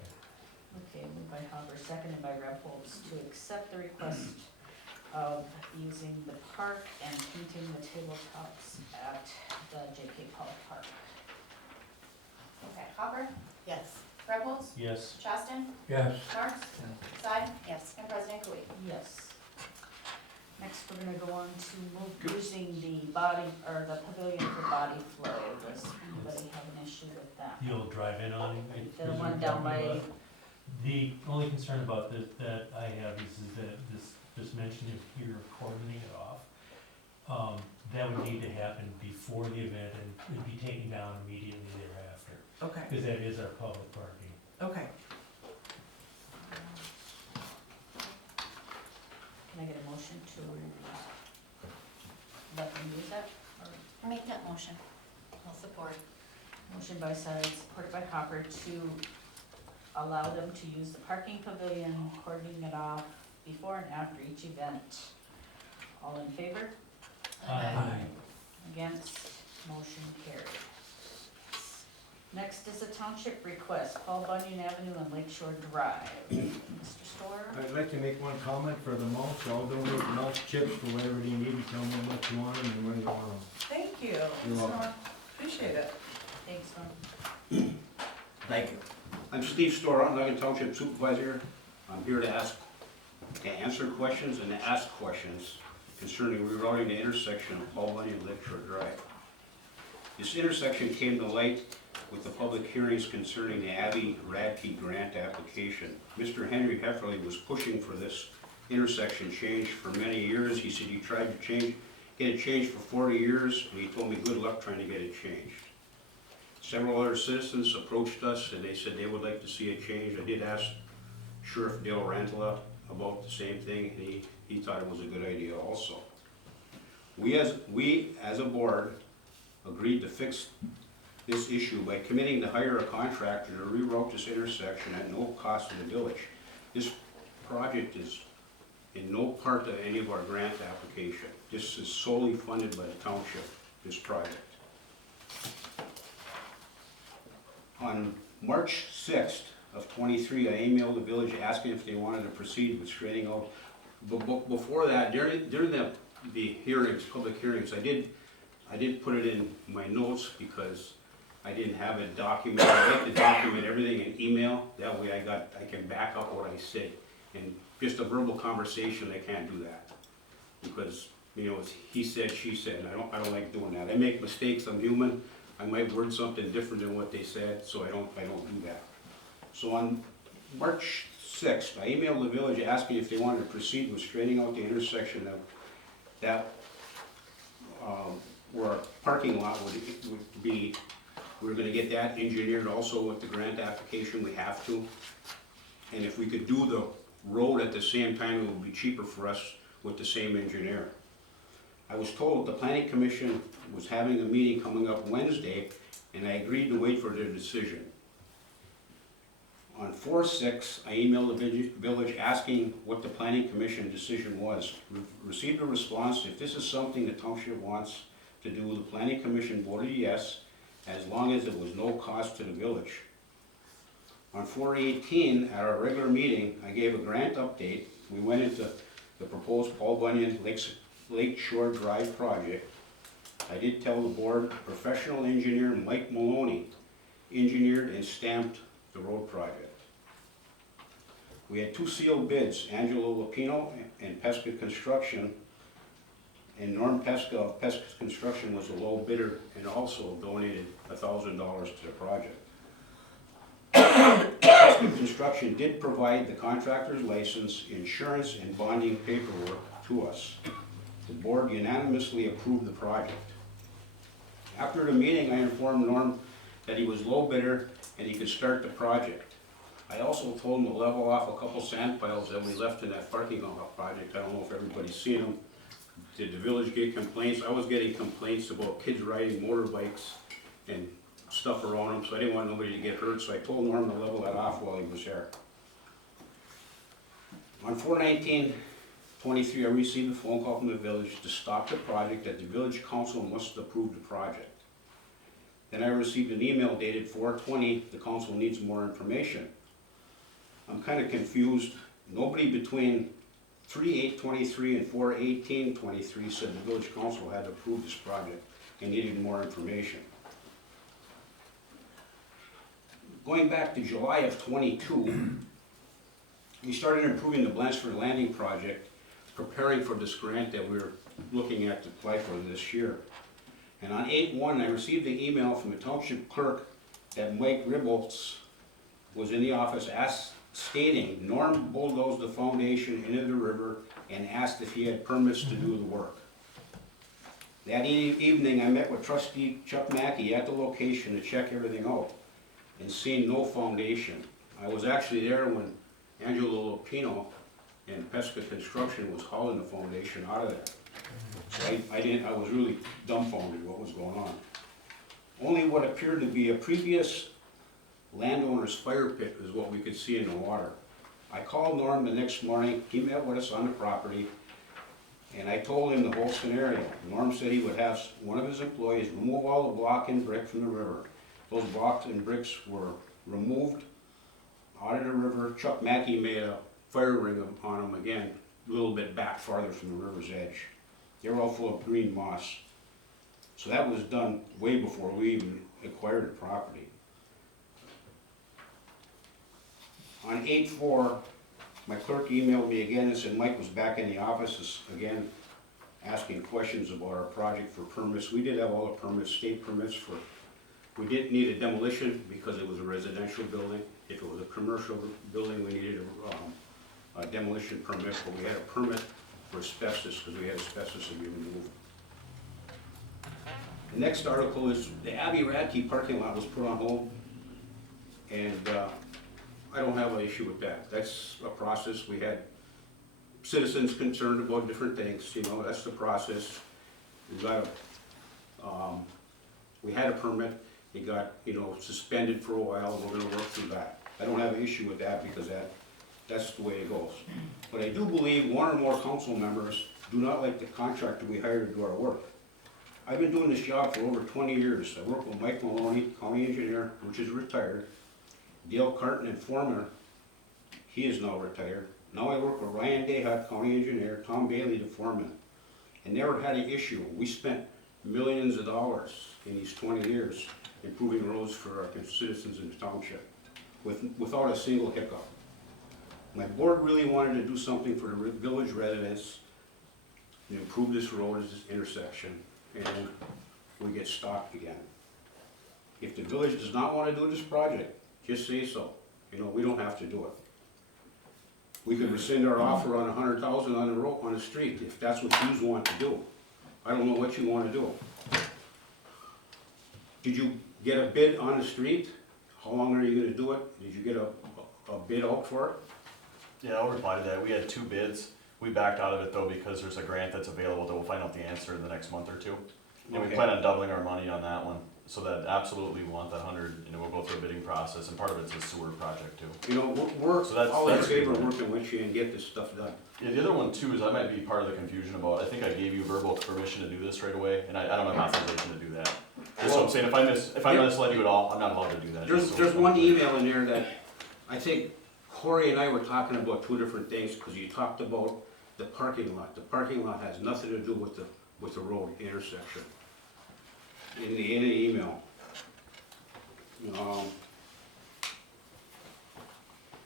okay, moved by Hopper, seconded by Repholz, to accept the request of using the park and painting the tabletops at the J.K. Pollock Park. Okay, Hopper, Yes. Rebels, Yes. Shaston, Yes. Marks, Side, Yes. and President Cooey. Yes. Next, we're gonna go on to move using the body, or the pavilion for body flow. Does anybody have an issue with that? The old drive-in awning. I The presume one you're down talking by, about. The only concern about this, that I have is that this mention of here of cordoning it off, that would need to happen before the event and would be taken down immediately thereafter, Okay, because that is our public parking. okay. can I get a motion to let them use that? Or Make that motion. I'll support. motion by Side, supported by Hopper, to allow them to use the parking pavilion, cordoning it off before and after each event. All in favor? Aye. Against? Motion carried. Next is a township request, Paul Bunyan Avenue and Lakeshore Drive. Mr. Storer? I'd like to make one comment for the mulch. I'll donate mulch chips for whatever you need. You tell me how much you want them and where you want them. Thank you. You're welcome. Norm. Appreciate it. Thanks, Norm. Thank you. I'm Steve Storer, Nugget Township Supervisor. I'm here to answer questions and to ask questions concerning rerouting the intersection of Paul Bunyan and Lakeshore Drive. This intersection came to light with the public hearings concerning the Abby Radke grant application. Mr. Henry Hefferly was pushing for this intersection change for many years. He said he tried to get it changed for 40 years, and he told me good luck trying to get it changed. Several other citizens approached us and they said they would like to see a change. I did ask Sheriff Dale Rantala about the same thing, and he thought it was a good idea also. We as a board agreed to fix this issue by committing to hire a contractor to reroute this intersection at no cost to the village. This project is in no part of any of our grant application. This is solely funded by the township, this project. On March 6th of 23, I emailed the village asking if they wanted to proceed with straightening out. But before that, during the hearings, public hearings, I I didn't put it in my notes because I didn't have it documented. I like to document everything in email, that way I can back up what I say. And just a verbal conversation, I can't do that. Because, you know, it's he said, she said, and I don't like doing that. I make mistakes, I'm human, I might word something different than what they said, so I don't do that. So on March 6th, I emailed the village asking if they wanted to proceed with straightening out the intersection of that, where our parking lot would be. We're gonna get that engineered also with the grant application, we have to. And if we could do the road at the same time, it would be cheaper for us with the same engineer. I was told the planning commission was having a meeting coming up Wednesday, and I agreed to wait for their decision. On 4/6, I emailed the village asking what the planning commission decision was. Received a response, if this is something the township wants to do, the planning commission voted yes, as long as it was no cost to the village. On 4/18, at our regular meeting, I gave a grant update. We went into the proposed Paul Bunyan Lake Shore Drive project. I did tell the board, professional engineer Mike Maloney engineered and stamped the road project. We had 2 sealed bids, Angelo Lapino and Pesca Construction, and Norm Pesca of Pesca Construction was the low bidder and also donated $1,000 to the project. Pesca Construction did provide the contractor's license, insurance, and bonding paperwork to us. The board unanimously approved the project. After the meeting, I informed Norm that he was low bidder and he could start the project. I also told him to level off a couple sand piles that we left in that parking lot project. I don't know if everybody's seen them. Did the village get complaints? I was getting complaints about kids riding motorbikes and stuff around them, so I didn't want nobody to get hurt, so I told Norm to level that off while he was there. On 4/19/23, I received a phone call from the village to stop the project, that the village council must approve the project. Then I received an email dated 4/20, the council needs more information. I'm kind of confused. Nobody between 3/8/23 and 4/18/23 said the village council had approved this project and needed more information. Going back to July of 22, we started improving the Blanchford Landing project, preparing for this grant that we're looking at to apply for this year. And on 8/1, I received the email from the township clerk that Mike Ribbolts was in the office stating Norm bulldozed the foundation into the river and asked if he had permits to do the work. That evening, I met with trustee Chuck Mackey at the location to check everything out and seen no foundation. I was actually there when Angelo Lopino and Pesca Construction was hauling the foundation out of there. So I was really dumbfounded what was going on. Only what appeared to be a previous landowner's fire pit is what we could see in the water. I called Norm the next morning, he met with us on the property, and I told him the whole scenario. Norm said he would have one of his employees remove all the block and brick from the river. Those blocks and bricks were removed out of the river. Chuck Mackey made a fire ring on them again, a little bit back farther from the river's edge. They were all full of green moss. So that was done way before we even acquired the property. On 8/4, my clerk emailed me again and said Mike was back in the office again, asking questions about our project for permits. We did have all the permits, state permits for, we didn't need a demolition because it was a residential building. If it was a commercial building, we needed a demolition permit, but we had a permit for asbestos because we had asbestos to be removed. The next article is the Abbey Radke parking lot was put on hold, and I don't have an issue with that. That's a process. We had citizens concerned about different things, you know, that's the process. We had a permit, it got, you know, suspended for a while, we're gonna work through that. I don't have an issue with that because that's the way it goes. But I do believe one or more council members do not like the contractor we hired to do our work. I've been doing this job for over 20 years. I work with Mike Maloney, county engineer, which is retired. Dale Carton and Foreman, he is now retired. Now I work with Ryan Dayhut, county engineer, Tom Bailey, the foreman. And never had an issue. We spent millions of dollars in these 20 years improving roads for our citizens in the township without a single hiccup. My board really wanted to do something for the village residents and improve this road, this intersection, and we get stopped again. If the village does not want to do this project, just say so. You know, we don't have to do it. We could rescind our offer on 100,000 on the road, on the street, if that's what you want to do. I don't know what you want to do. Did you get a bid on the street? How long are you gonna do it? Did you get a bid out for it? Yeah, I'll reply to that. We had 2 bids. We backed out of it though because there's a grant that's available that we'll find out the answer in the next month or 2. And we Okay. plan on doubling our money on that one. So that absolutely we want that 100, we'll go through a bidding process and part of it's a sewer project too. You know, we're So that's- all in that's favor good. of working with you and get this stuff done. Yeah, the other one too is I might be part of the confusion about, I think I gave you verbal permission to do this right away, and I don't have authorization to do that. Just so I'm saying, if I misled you at all, I'm not allowed to do that. just so- There's one email in there that, I think Corey and I were talking about 2 different things, because you talked about the parking lot. The parking lot has nothing to do with the road intersection. In the email.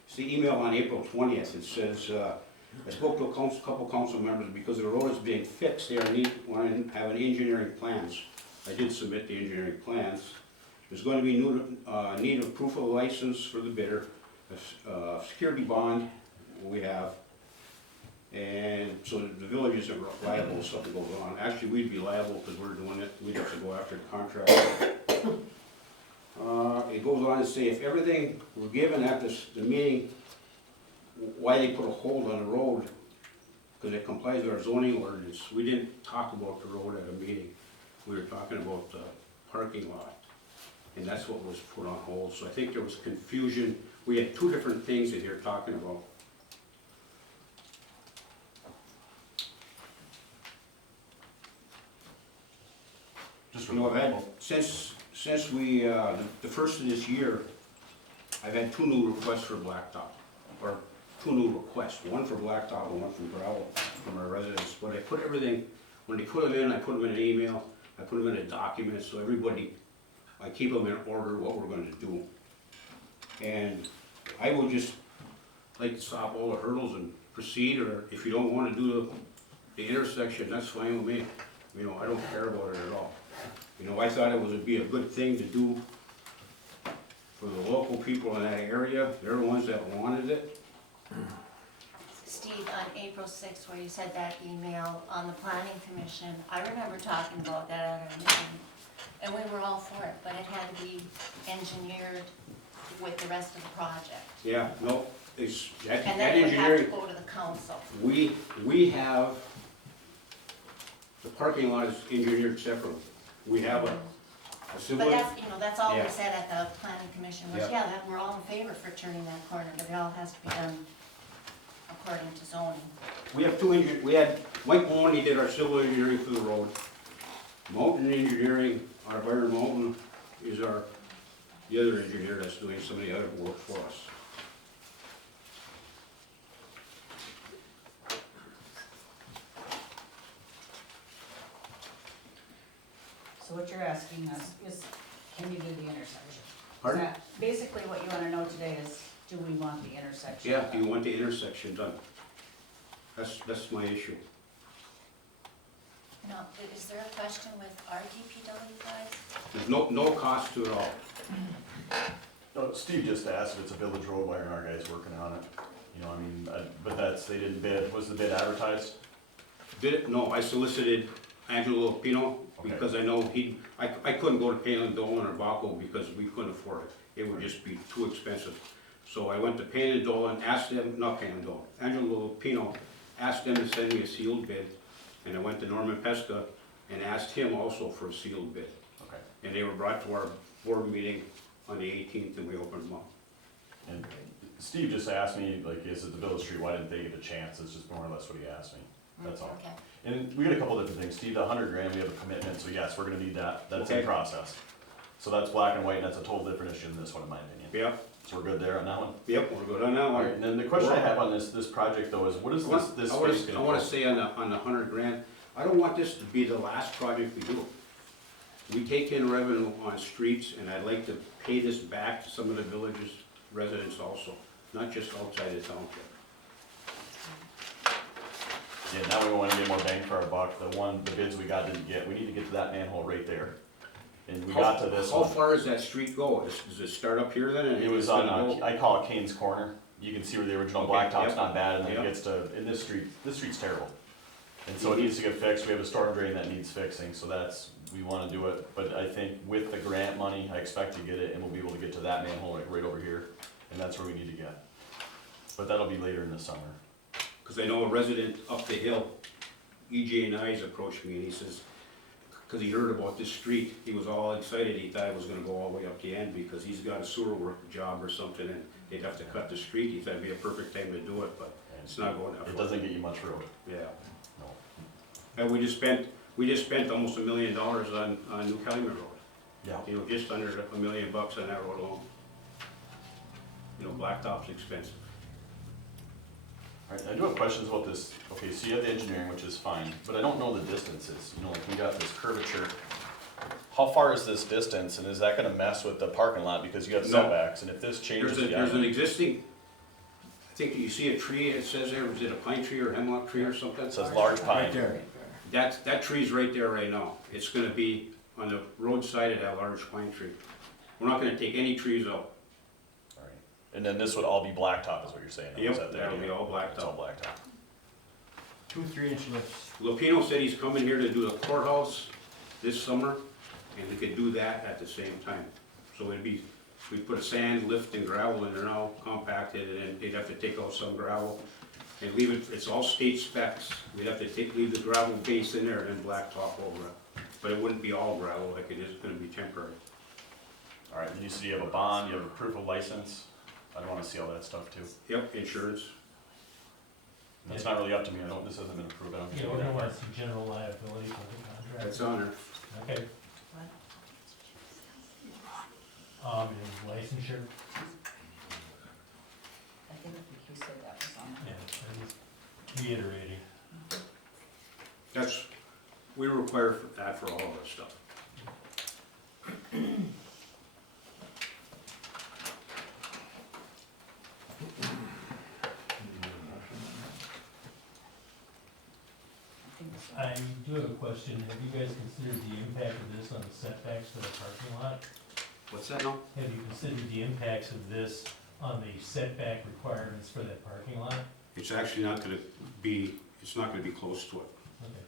It's the email on April 20th, it says, I spoke to a couple council members, because the road is being fixed, they want to have an engineering plans. I did submit the engineering plans. There's going to be need of proof of license for the bidder, a security bond we have, and so the village isn't liable if something goes on. Actually, we'd be liable because we're doing it, we'd have to go after the contractor. It goes on to say, if everything were given at the meeting, why they put a hold on the road, because it complies with our zoning ordinance. We didn't talk about the road at a meeting. We were talking about the parking lot, and that's what was put on hold. So I think there was confusion. We had 2 different things that you're talking about. Just You know, I've had, since we, the first of this year, I've had 2 new requests for blacktop, or 2 new requests, one for blacktop and one from gravel from our residents. But I put everything, when they put them in, I put them in an email, I put them in a document, so everybody, I keep them in order what we're gonna do. And I would just like to stop all the hurdles and proceed, or if you don't wanna do the intersection, that's fine with me. You know, I don't care about it at all. You know, I thought it would be a good thing to do for the local people in that area. They're the ones that wanted it. Steve, on April 6th, where you said that email on the planning commission, I remember talking about that at our meeting, and we were all for it, but it had to be engineered with the rest of the project. Yeah, no, it's, that And then it would have to engineering, go to the council. we have, the parking lot is engineered separately. We have a But civil, that's, that's all we Yeah. said at the planning commission was, Yeah. that we're all in favor for turning that corner, but it all has to be done according to zoning. we have 2 we had, Mike Maloney did our civil engineering for the road. Mountain Engineering, our Byron Mountain is the other engineer that's doing some of the other work for us. So what you're asking us is, can you do the intersection? Pardon? Is that basically what you wanna know today is, do we want the intersection? Yeah, do you want the intersection done? That's my issue. Now, is there a question with our DPW guys? There's no cost to it all. No, Steve just asked if it's a village road, why aren't our guys working on it? But they didn't bid. Was the bid advertised? Did it? No, I solicited Angelo Pino, because I know I couldn't go to Payne and Dolan or Baco because we couldn't afford it. It would just be too expensive. So I went to Payne and Dolan, asked them, not Payne and Dolan, Angelo Pino, asked them to send me a sealed bid. And I went to Norman Pesca and asked him also for a sealed bid. Okay. And they were brought to our board meeting on the 18th and we opened them up. And Steve just asked me, like, is it the village street, why didn't they get a chance? It's just more or less what he asked me, that's all. Okay. And we got a couple different things, Steve, the $100,000, we have a commitment, so yes, we're gonna need that, that's in Okay. process. So that's black and white, and that's a total different issue than this one, in my opinion. Yep, So we're good there on that one? yep, we're good on that Alright, one. and then the question I have on this project though is, what is this space I gonna wanna cost? say on the $100,000, I don't want this to be the last project we do. we take in revenue on streets, and I'd like to pay this back to some of the villages residents also, not just outside the township. Yeah, now we wanna get more bang for our buck. The bids we got didn't get. We need to get to that manhole right there. And we got to this How one. far does that street go? Does it start up here then? and It was it's on, gonna go- I call it Kane's Corner. You can see where the original Okay, blacktop's yep. not bad, and then Yep. it gets to, in this street's terrible. And so it needs to get fixed. We have a storm drain that needs fixing, so we wanna do it. But I think with the grant money, I expect to get it, and we'll be able to get to that manhole like right over here. And that's where we need to get. But that'll be later in the summer. Cause I know a resident up the hill, EJ Nyes approached me and he says, cause he heard about this street, he was all excited, he thought it was gonna go all the way up the end because he's got a sewer work job or something and they'd have to cut the street, he thought it'd be a perfect time to do it, but it's not going that far. It doesn't get you much road. Yeah. No. And we just spent almost $1 million on New Calumet Road. Yeah. You know, just under $1 million on that road alone. You know, blacktop's expensive. Alright, I do have questions about this. Okay, so you have the engineering, which is fine, but I don't know the distances. You know, like we got this curvature. How far is this distance, and is that gonna mess with the parking lot because you have No. setbacks, and if this changes the There's an island? existing, I think you see a tree, it says there, is it a pine tree or hemlock tree or something? It says large pine. Right there. That tree's right there right now. It's gonna be on the roadside of that large pine tree. We're not gonna take any trees out. Alright, and then this would all be blacktop is what you're saying? Yep, Is that the that'll idea? be all blacktop. It's all blacktop. 2 3-inch lifts. Lupino said he's coming here to do the courthouse this summer, and we could do that at the same time. So we put a sand, lift, and gravel in there now, compacted, and then they'd have to take out some gravel and leave it, it's all state specs. We'd have to leave the gravel base in there and then blacktop over it. But it wouldn't be all gravel, like it is gonna be temporary. Alright, then you said you have a bond, you have a proof of license. I wanna see all that stuff too. Yep, insurance. That's not really up to me, this hasn't been approved, I don't think. Yeah, we're gonna want some general liability for the contract. That's on there. Okay. And licensure, I think he said that was on yeah, there. I'm just reiterating. We require that for all of our stuff. I do have a question, have you guys considered the impact of this on the setbacks for the parking lot? What's that now? Have you considered the impacts of this on the setback requirements for that parking lot? It's actually not gonna be, it's not gonna be close to it. Okay.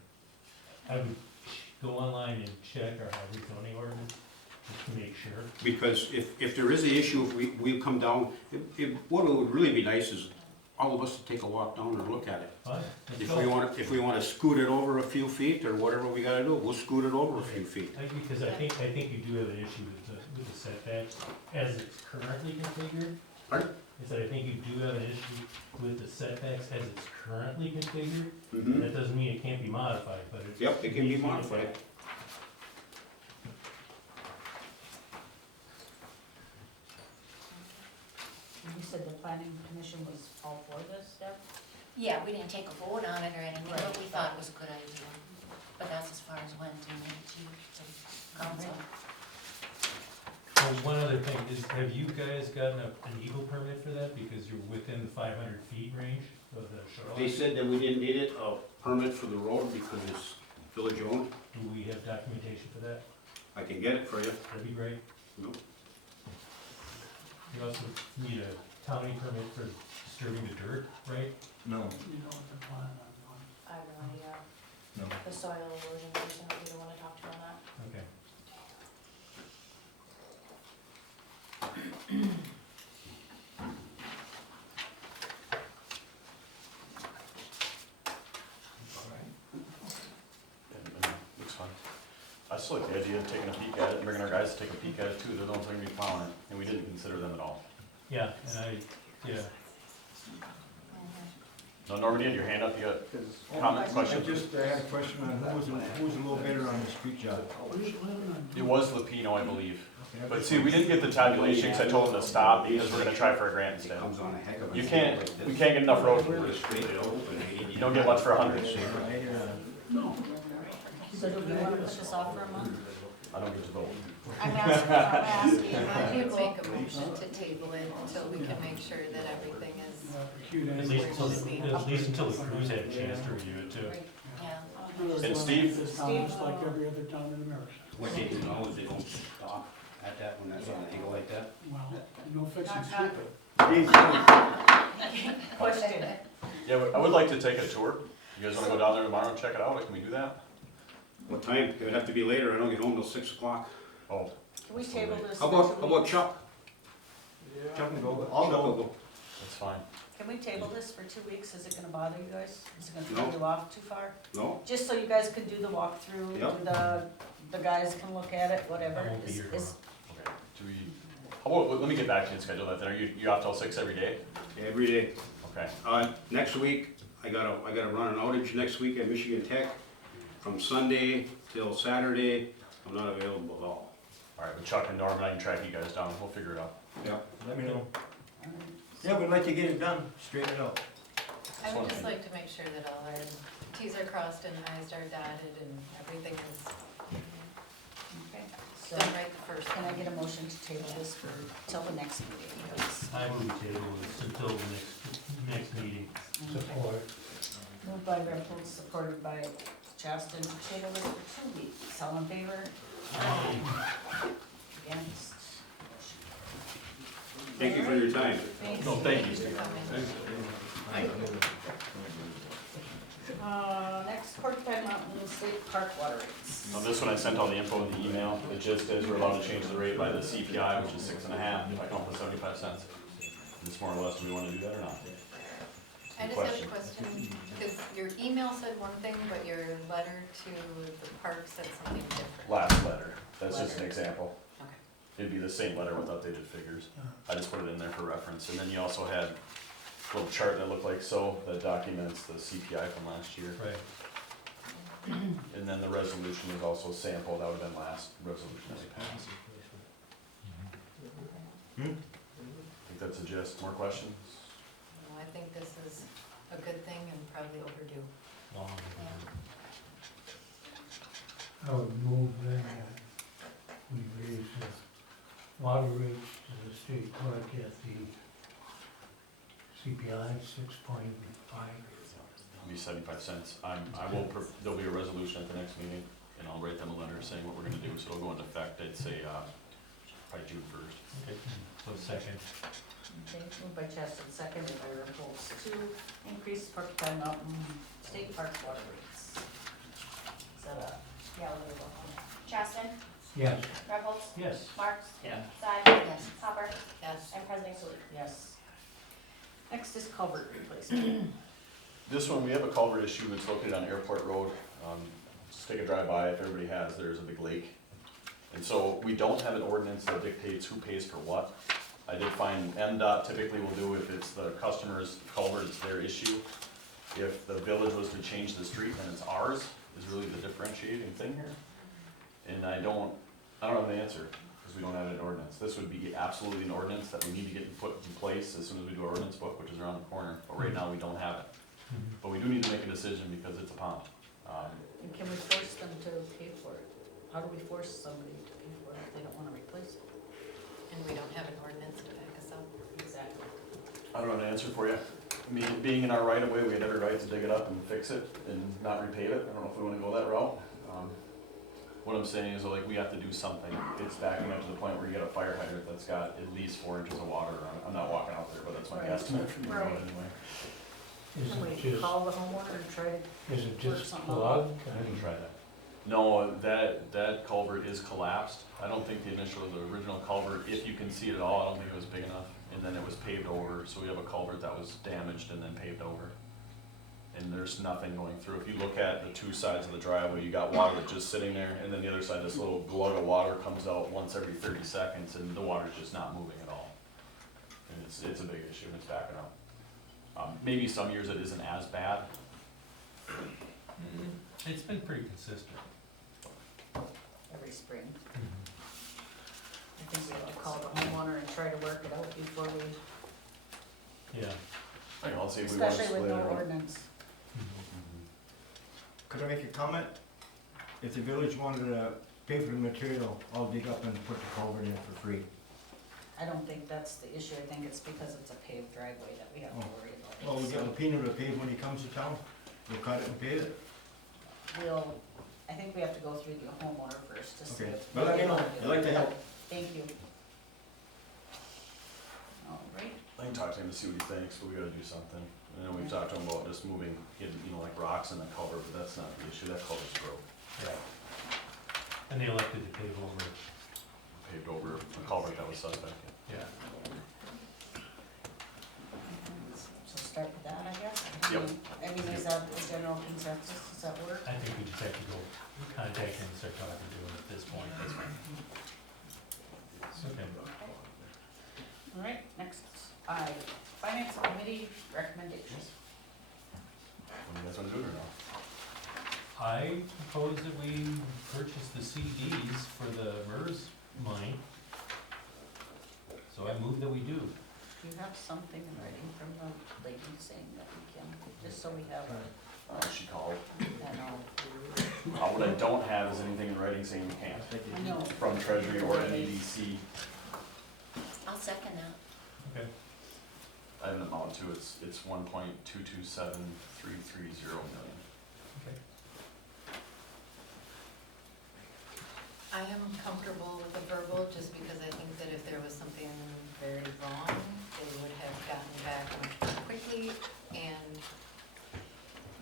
I would go online and check our highway zoning ordinance, just to make sure. Because if there is an issue, if we come down, what would really be nice is all of us to take a walk down and look at it. Fine, let's If go. we wanna scoot it over a few feet or whatever we gotta do, we'll scoot it over a few feet. Because I think you do have an issue with the setbacks as it's currently configured. Pardon? I said, I think you do have an issue with the setbacks as it's currently configured. Mhm. That doesn't mean it can't be modified, but it's. Yep, it can be modified. You said the planning commission was all for this, Deb? Yeah, we didn't take a vote on it or anything, but we thought it was a good idea. But that's as far as went in the council. Well, one other thing is, have you guys gotten an Eagle permit for that, because you're within the 500 feet range of the shoreline? They said that we didn't need it, a permit for the road because it's village owned. Do we have documentation for that? I can get it for you. That'd be great. Nope. You also need a county permit for disturbing the dirt, right? No, I have no idea. no. The soil erosion person would be the one to talk to on that. Okay. Looks fun. I still like the idea of taking a peek at it, and bringing our guys to take a peek at it too, they're the ones that are gonna be plowing it, and we didn't consider them at all. Yeah, yeah. No, Norman, you had your hand up, you got comment, question? I just had a question on who was a little bidder on the street job? It was Lupino, I believe. But see, we didn't get the tabulation, cause I told them to stop, because we're gonna try for a grant instead. Comes on a heck of a. We can't get enough road. You don't get much for 100. So do we wanna put this off for a month? I don't get to vote. I'm asking. I would make a motion to table it until we can make sure that everything is, At least until the crews had a chance to review it too. yeah. And Steve? This town is like every other town in America. What they do now is they don't stop at that when that's on an angle like that. Well, no fixing Not- stupid. Question. Yeah, I would like to take a tour. You guys wanna go down there tomorrow and check it out? Can we do that? What time? It would have to be later, I don't get home till 6 o'clock. Oh, Can we table this? How for 2 about weeks? Chuck? Chuck can go, I'll I'll go. go. that's fine. Can we table this for 2 weeks? Is it gonna bother you guys? Is it gonna No. throw you off too far? No? Just so you guys can do the walkthrough, Yep. the guys can look at it, whatever. I won't be Is- here is- Okay, do we, how about, let me get back to you and schedule that then. Are you off till 6 every day? Every day. Okay, Next week, I gotta run an outage next week at Michigan Tech. From Sunday till Saturday, I'm not available at all. alright, with Chuck and Norman, I can track you guys down, we'll figure it out. Yeah. Let me know. Yeah, we'd like to get it done, straighten it out. I would just like to make sure that all our Ts are crossed and Is are dotted and everything is Okay, so done right the first can I time. get a motion to table this for, till the next meeting, please? I move table this until the next meeting. Support. Moved by Reynolds, supported by Justin, to table this for 2 weeks. All in favor? Against? Thank you for your time. Thanks. No, thank you, Thanks for Steve. coming. Next, Porcupine Mountain State Park water rates. Now this one, I sent all the info in the email. It just is we're allowed to change the rate by the CPI, which is 6.5, if I come up with 75 cents. It's more or less, do we wanna do that or not? I just have a question, because your email said one thing, but your letter to the park said something different. Last letter, that's just an Letter. example. Okay. It'd be the same letter with updated figures. I just put it in there for reference, and then you also had a little chart that looked like so, that documents the CPI from last year. Right. And then the resolution is also sample, that would've been last resolution that we passed. I think that's a gist, more questions? Well, I think this is a good thing and probably overdue. Long. I would move that we raise the water rates to the state park at the CPI 6.5. It'll be 75 cents. I will, there'll be a resolution at the next meeting, and I'll write them a letter saying what we're gonna do, so it'll go into effect, I'd say, by June 1st. Okay, so second. Okay, moved by Chester, seconded by Reynolds, to increase Porcupine Mountain State Park water rates. Is that a, yeah, we'll go on that. Justin, Yes. Reynolds, Yes. Marks, Yeah. Side, Yes. Hopper, Yes. and President Sewell. Yes. Next is culvert replacement. This one, we have a culvert issue, it's located on Airport Road. Just take a drive by, if everybody has, there's a big lake. And so we don't have an ordinance that dictates who pays for what. I did find MDOT typically will do if it's the customer's culvert, it's their issue. If the village was to change the street, then it's ours, is really the differentiating thing here. And I don't have an answer, because we don't have an ordinance. This would be absolutely an ordinance that we need to get put in place as soon as we do our ordinance book, which is around the corner. But right now, we don't have it. But we do need to make a decision because it's a pond. And can we force them to pay for it? How do we force somebody to pay for it if they don't wanna replace it? And we don't have an ordinance to back us up. Exactly. I don't have an answer for you. Me, being in our right of way, we had every right to dig it up and fix it and not repave it. I don't know if we wanna go that route. What I'm saying is, like, we have to do something. It's backing up to the point where you got a fire hydrant that's got at least 4 inches of water on it. I'm not walking out there, but that's my Right. guesstimate from the road Right. anyway. Is Can it we just, call the homeowner and try to, is it just something out? plugged? I didn't try that. No, that culvert is collapsed. I don't think the original culvert, if you can see it at all, I don't think it was big enough. And then it was paved over, so we have a culvert that was damaged and then paved over. And there's nothing going through. If you look at the two sides of the driveway, you got water that's just sitting there, and then the other side, this little glug of water comes out once every 30 seconds, and the water's just not moving at all. And it's a big issue, and it's backing up. Maybe some years it isn't as bad. It's been pretty consistent. every spring? I think we have to call the homeowner and try to work it out before we, Yeah. I know, I'll see if we want to especially split with it. no ordinance. Could I make a comment? If the village wanted to pay for the material, I'll dig up and put the culvert in for free. I don't think that's the issue, I think it's because it's a paved driveway that we have to worry about. Well, we got Lapino to pave when he comes to town, we'll cut it and pave it. I think we have to go through the homeowner first to see. Okay, if well, let me they know, wanna do I'd like it. to help. Thank you. All right, I can talk to him to see what he thinks, but we gotta do something. I know we've talked to him about just moving, like rocks in the culvert, but that's not the issue, that culvert's broke. Yeah. And they elected to pave over, Paved over a culvert that was suspect. yeah. so start with that, I guess. Yep. I mean, is that the general consensus, does that work? I think we just have to go contact him and start talking to him at this point. Okay. All right, next, finance committee recommendations. What do you guys wanna do or no? I propose that we purchase the CDs for the MERS money. So I move that we do. Do you have something in writing from the lady saying that we can, just so we have, She called. I know. What I don't have is anything in writing saying you can't, I know. from Treasury or NEDC. I'll second that. Okay. I have an amount to, it's 1.227330 million. Okay. I am comfortable with the verbal, just because I think that if there was something very wrong, they would have gotten back much more quickly and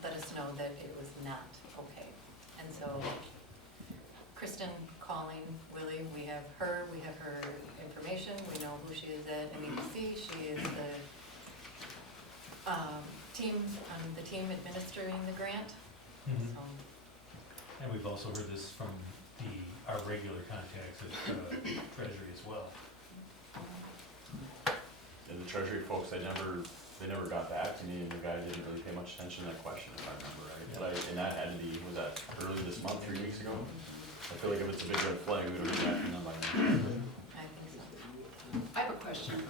let us know that it was not okay. And so, Kristen calling Willie, we have her information, we know who she is at MEDC, she is the team administering the grant. Mhm. So, And we've also heard this from our regular contacts at Treasury as well. And the Treasury folks, they never got back to me, and the guy didn't really pay much attention to that question, if I remember right. But and that had to be, was that early this month, 3 weeks ago? I feel like if it's a big red flag, we would have gotten them by now. I think so. I have a question.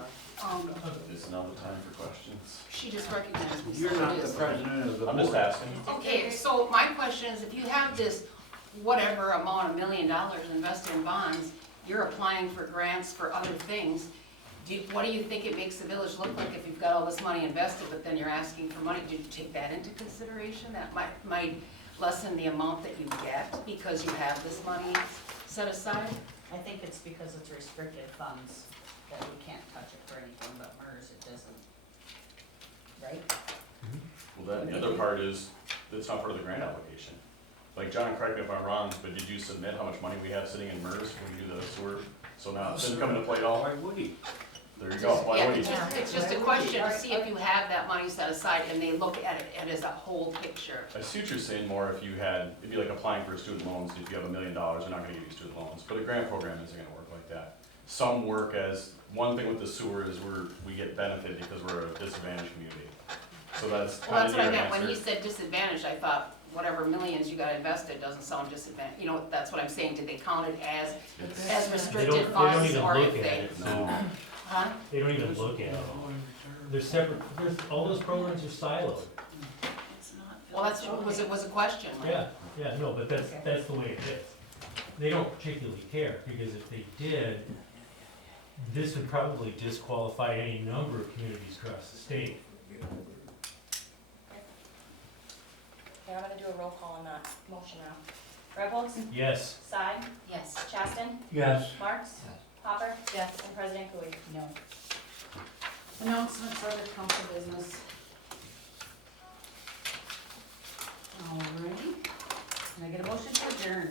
It's now the time for questions. She just recognized me. You're so not it the is. president of the I'm just board. asking. Okay, so my question is, if you have this whatever amount, $1 million invested in bonds, you're applying for grants for other things, what do you think it makes the village look like if you've got all this money invested, but then you're asking for money? Did you take that into consideration? That might lessen the amount that you get because you have this money set aside? I think it's because it's restricted funds, that we can't touch it for anything but MERS, it doesn't, right? Well, the other part is, it's not part of the grant application. Like, John, correct me if I'm wrong, but did you submit how much money we have sitting in MERS when we do the sewer? So now, it didn't come into play at all? Why would he? There you go. Why Yeah, would it's he? just a question to see if you have that money set aside and they look at it as a whole picture. I see what you're saying more if you had, it'd be like applying for student loans, if you have $1 million, they're not gonna give you student loans, but a grant program isn't gonna work like that. Some work as, one thing with the sewer is we get benefit because we're a disadvantaged community. So that's Well, kind that's of what I your meant, when he answer. said disadvantaged, I thought whatever millions you got invested doesn't sound disadvantaged, you know, that's what I'm saying, did they count it as They restricted don't funds even or look if at they? it, so, Huh? they don't even look at it. They're separate, all those programs are siloed. It's not. Well, that's, was a question, right? Yeah, no, but that's the way it is. They don't particularly care, because if they did, this would probably disqualify any number of communities across the state. Okay, I'm gonna do a roll call on that motion now. Rebels? Yes. Side? Yes. Chaston? Yes. Marks? Hopper? Yes. And President Cooey? No. Announcements, other council business. Alrighty, can I get a motion to adjourn?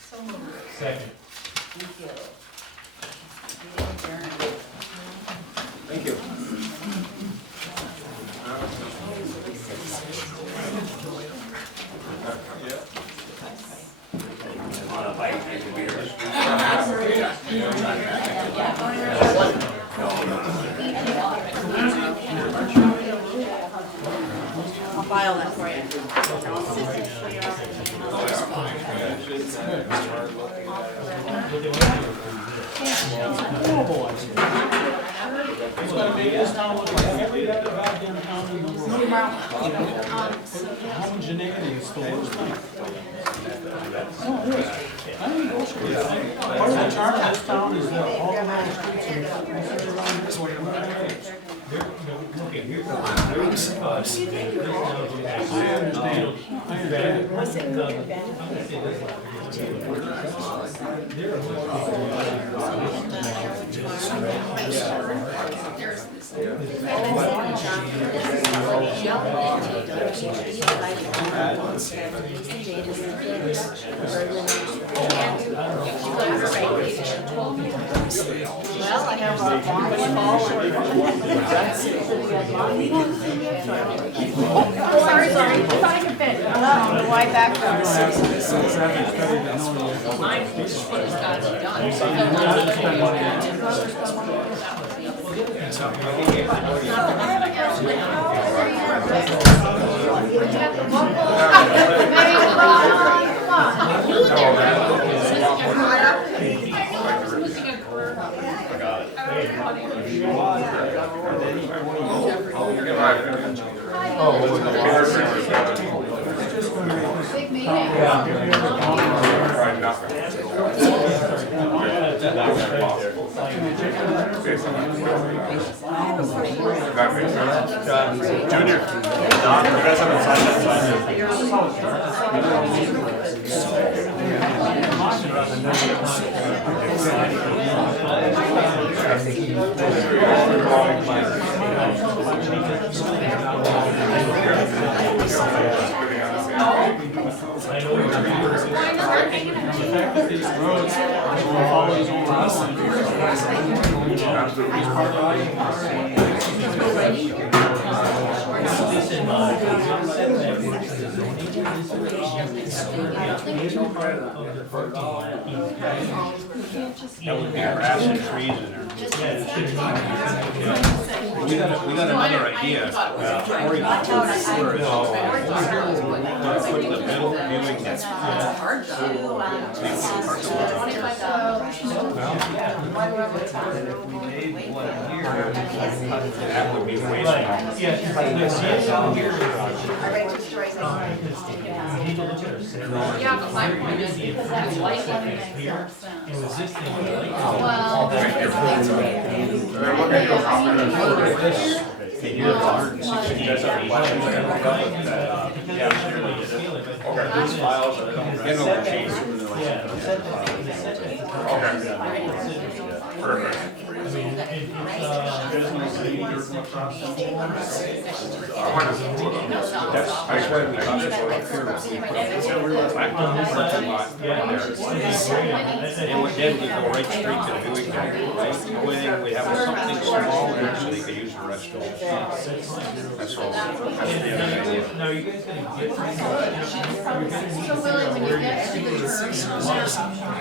So moved. Second. Thank you. Meeting adjourned. Thank you. I'll file that for you. How much Part of the charm of this town is that all the little streets are. Okay, here's the. I understand. Well, I have a Sorry, thought I could fit. The white background. Mine just got Big meeting. Junior, Don, you guys haven't signed That would be grass and trees in there. We got another idea. Corey, put the middle viewing that's. That would be way small. Yeah, but my point is, it's like And was this thing like? Well, We're looking at this. You guys have questions, I can look up with that, okay, these files are. Get over cheese. Perfect. That's why we come this way up here. I've done this parking lot down there. And then we go right straight to the viewing deck, right? The only thing, we have something small there so they can use the restroom. That's all. That's the other idea. Now, you guys gonna get? so Willie, when you get to the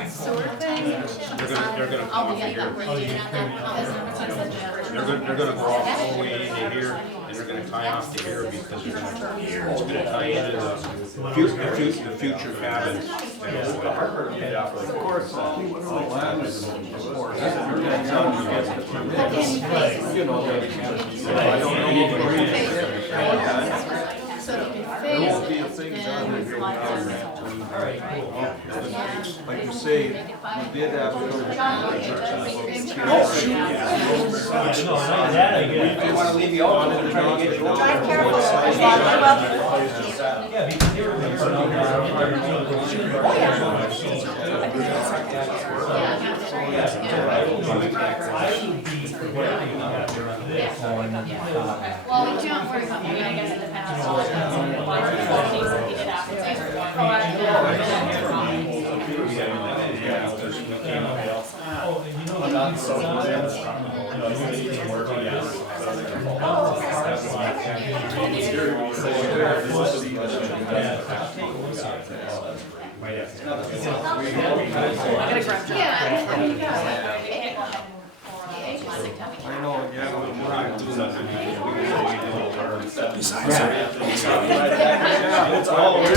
sewer thing, They're gonna come I'll off be of at here. that where you get that. They're gonna go off all the way into here, and they're gonna tie off to here because it's gonna tie into the future cabin. Of course. So to be fair, Like you say, you did have a little. They wanna leave you all, they're trying to get you. Drive careful. Yeah, because they were. well, we can't worry about me, I guess, in the past. I know, yeah, we're not doing that. It's all So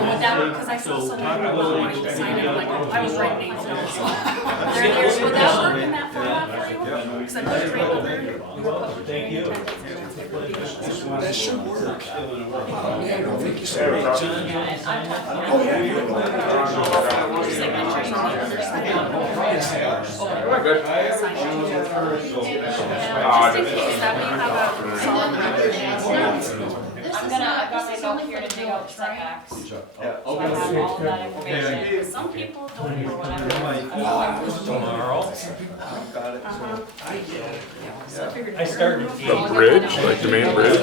would that, because I saw someone who wanted to sign it, like, I was writing names down, so. Would that work in that format for you? Because I'm just trying to. Thank you. That should work. Yeah, I don't think you should. John, you want to sign that? Oh, yeah, you will. I'm gonna, I've got my note here to dig out the setbacks. So I have all that information. Some people don't know what I'm Tomorrow. I started. The bridge, like the main bridge?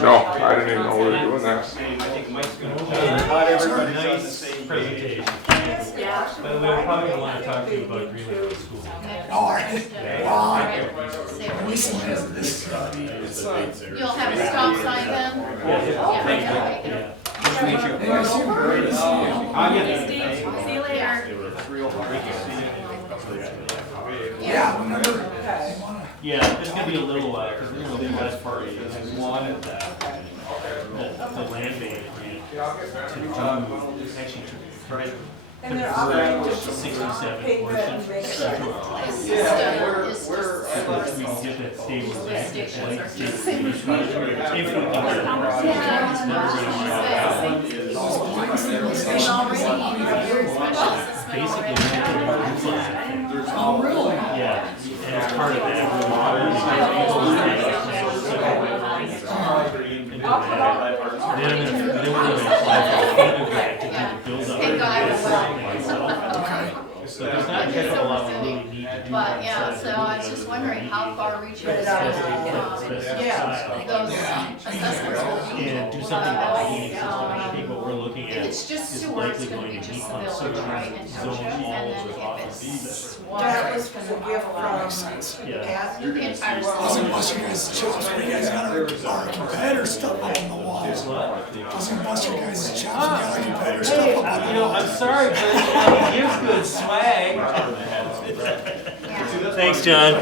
No, I didn't even know we were doing that. Not everybody's on the same presentation. Yeah. But we're probably gonna wanna talk to you about Greenwood School. All right. Wow. We said this. You'll have a stop sign then? Yeah. Hey, I see you. Great to see you. See you later. Yeah, whenever. Yeah, it's gonna be a little while, because we're gonna leave that part, because we wanted that, the land bank agreement to do, actually to try to And they're offering convert to 67 pay portion rent and make into sure. a It's just, because we can get that stabilization, like state project, if we can get it. Basically, Oh, really? yeah, and as part of that, then we're gonna apply for a FEMA grant to do the build up. Thank God. So there's not a heck of a lot we really need to do. but yeah, so I was just wondering how far reaching is those assessments will be. And do something about the heating system, I think what we're looking at If it's just is sewer, it's likely gonna going be to just heat the pump village, switches, right, and zone township, and then walls, if it's That water. was for the gift from Yeah. Pat. Doesn't bust your guys' chops when you guys got our competitor stuff up on the walls. Doesn't bust your guys' chops when you got our competitor stuff up on the walls. I'm sorry, but he gives good swag. Thanks, John.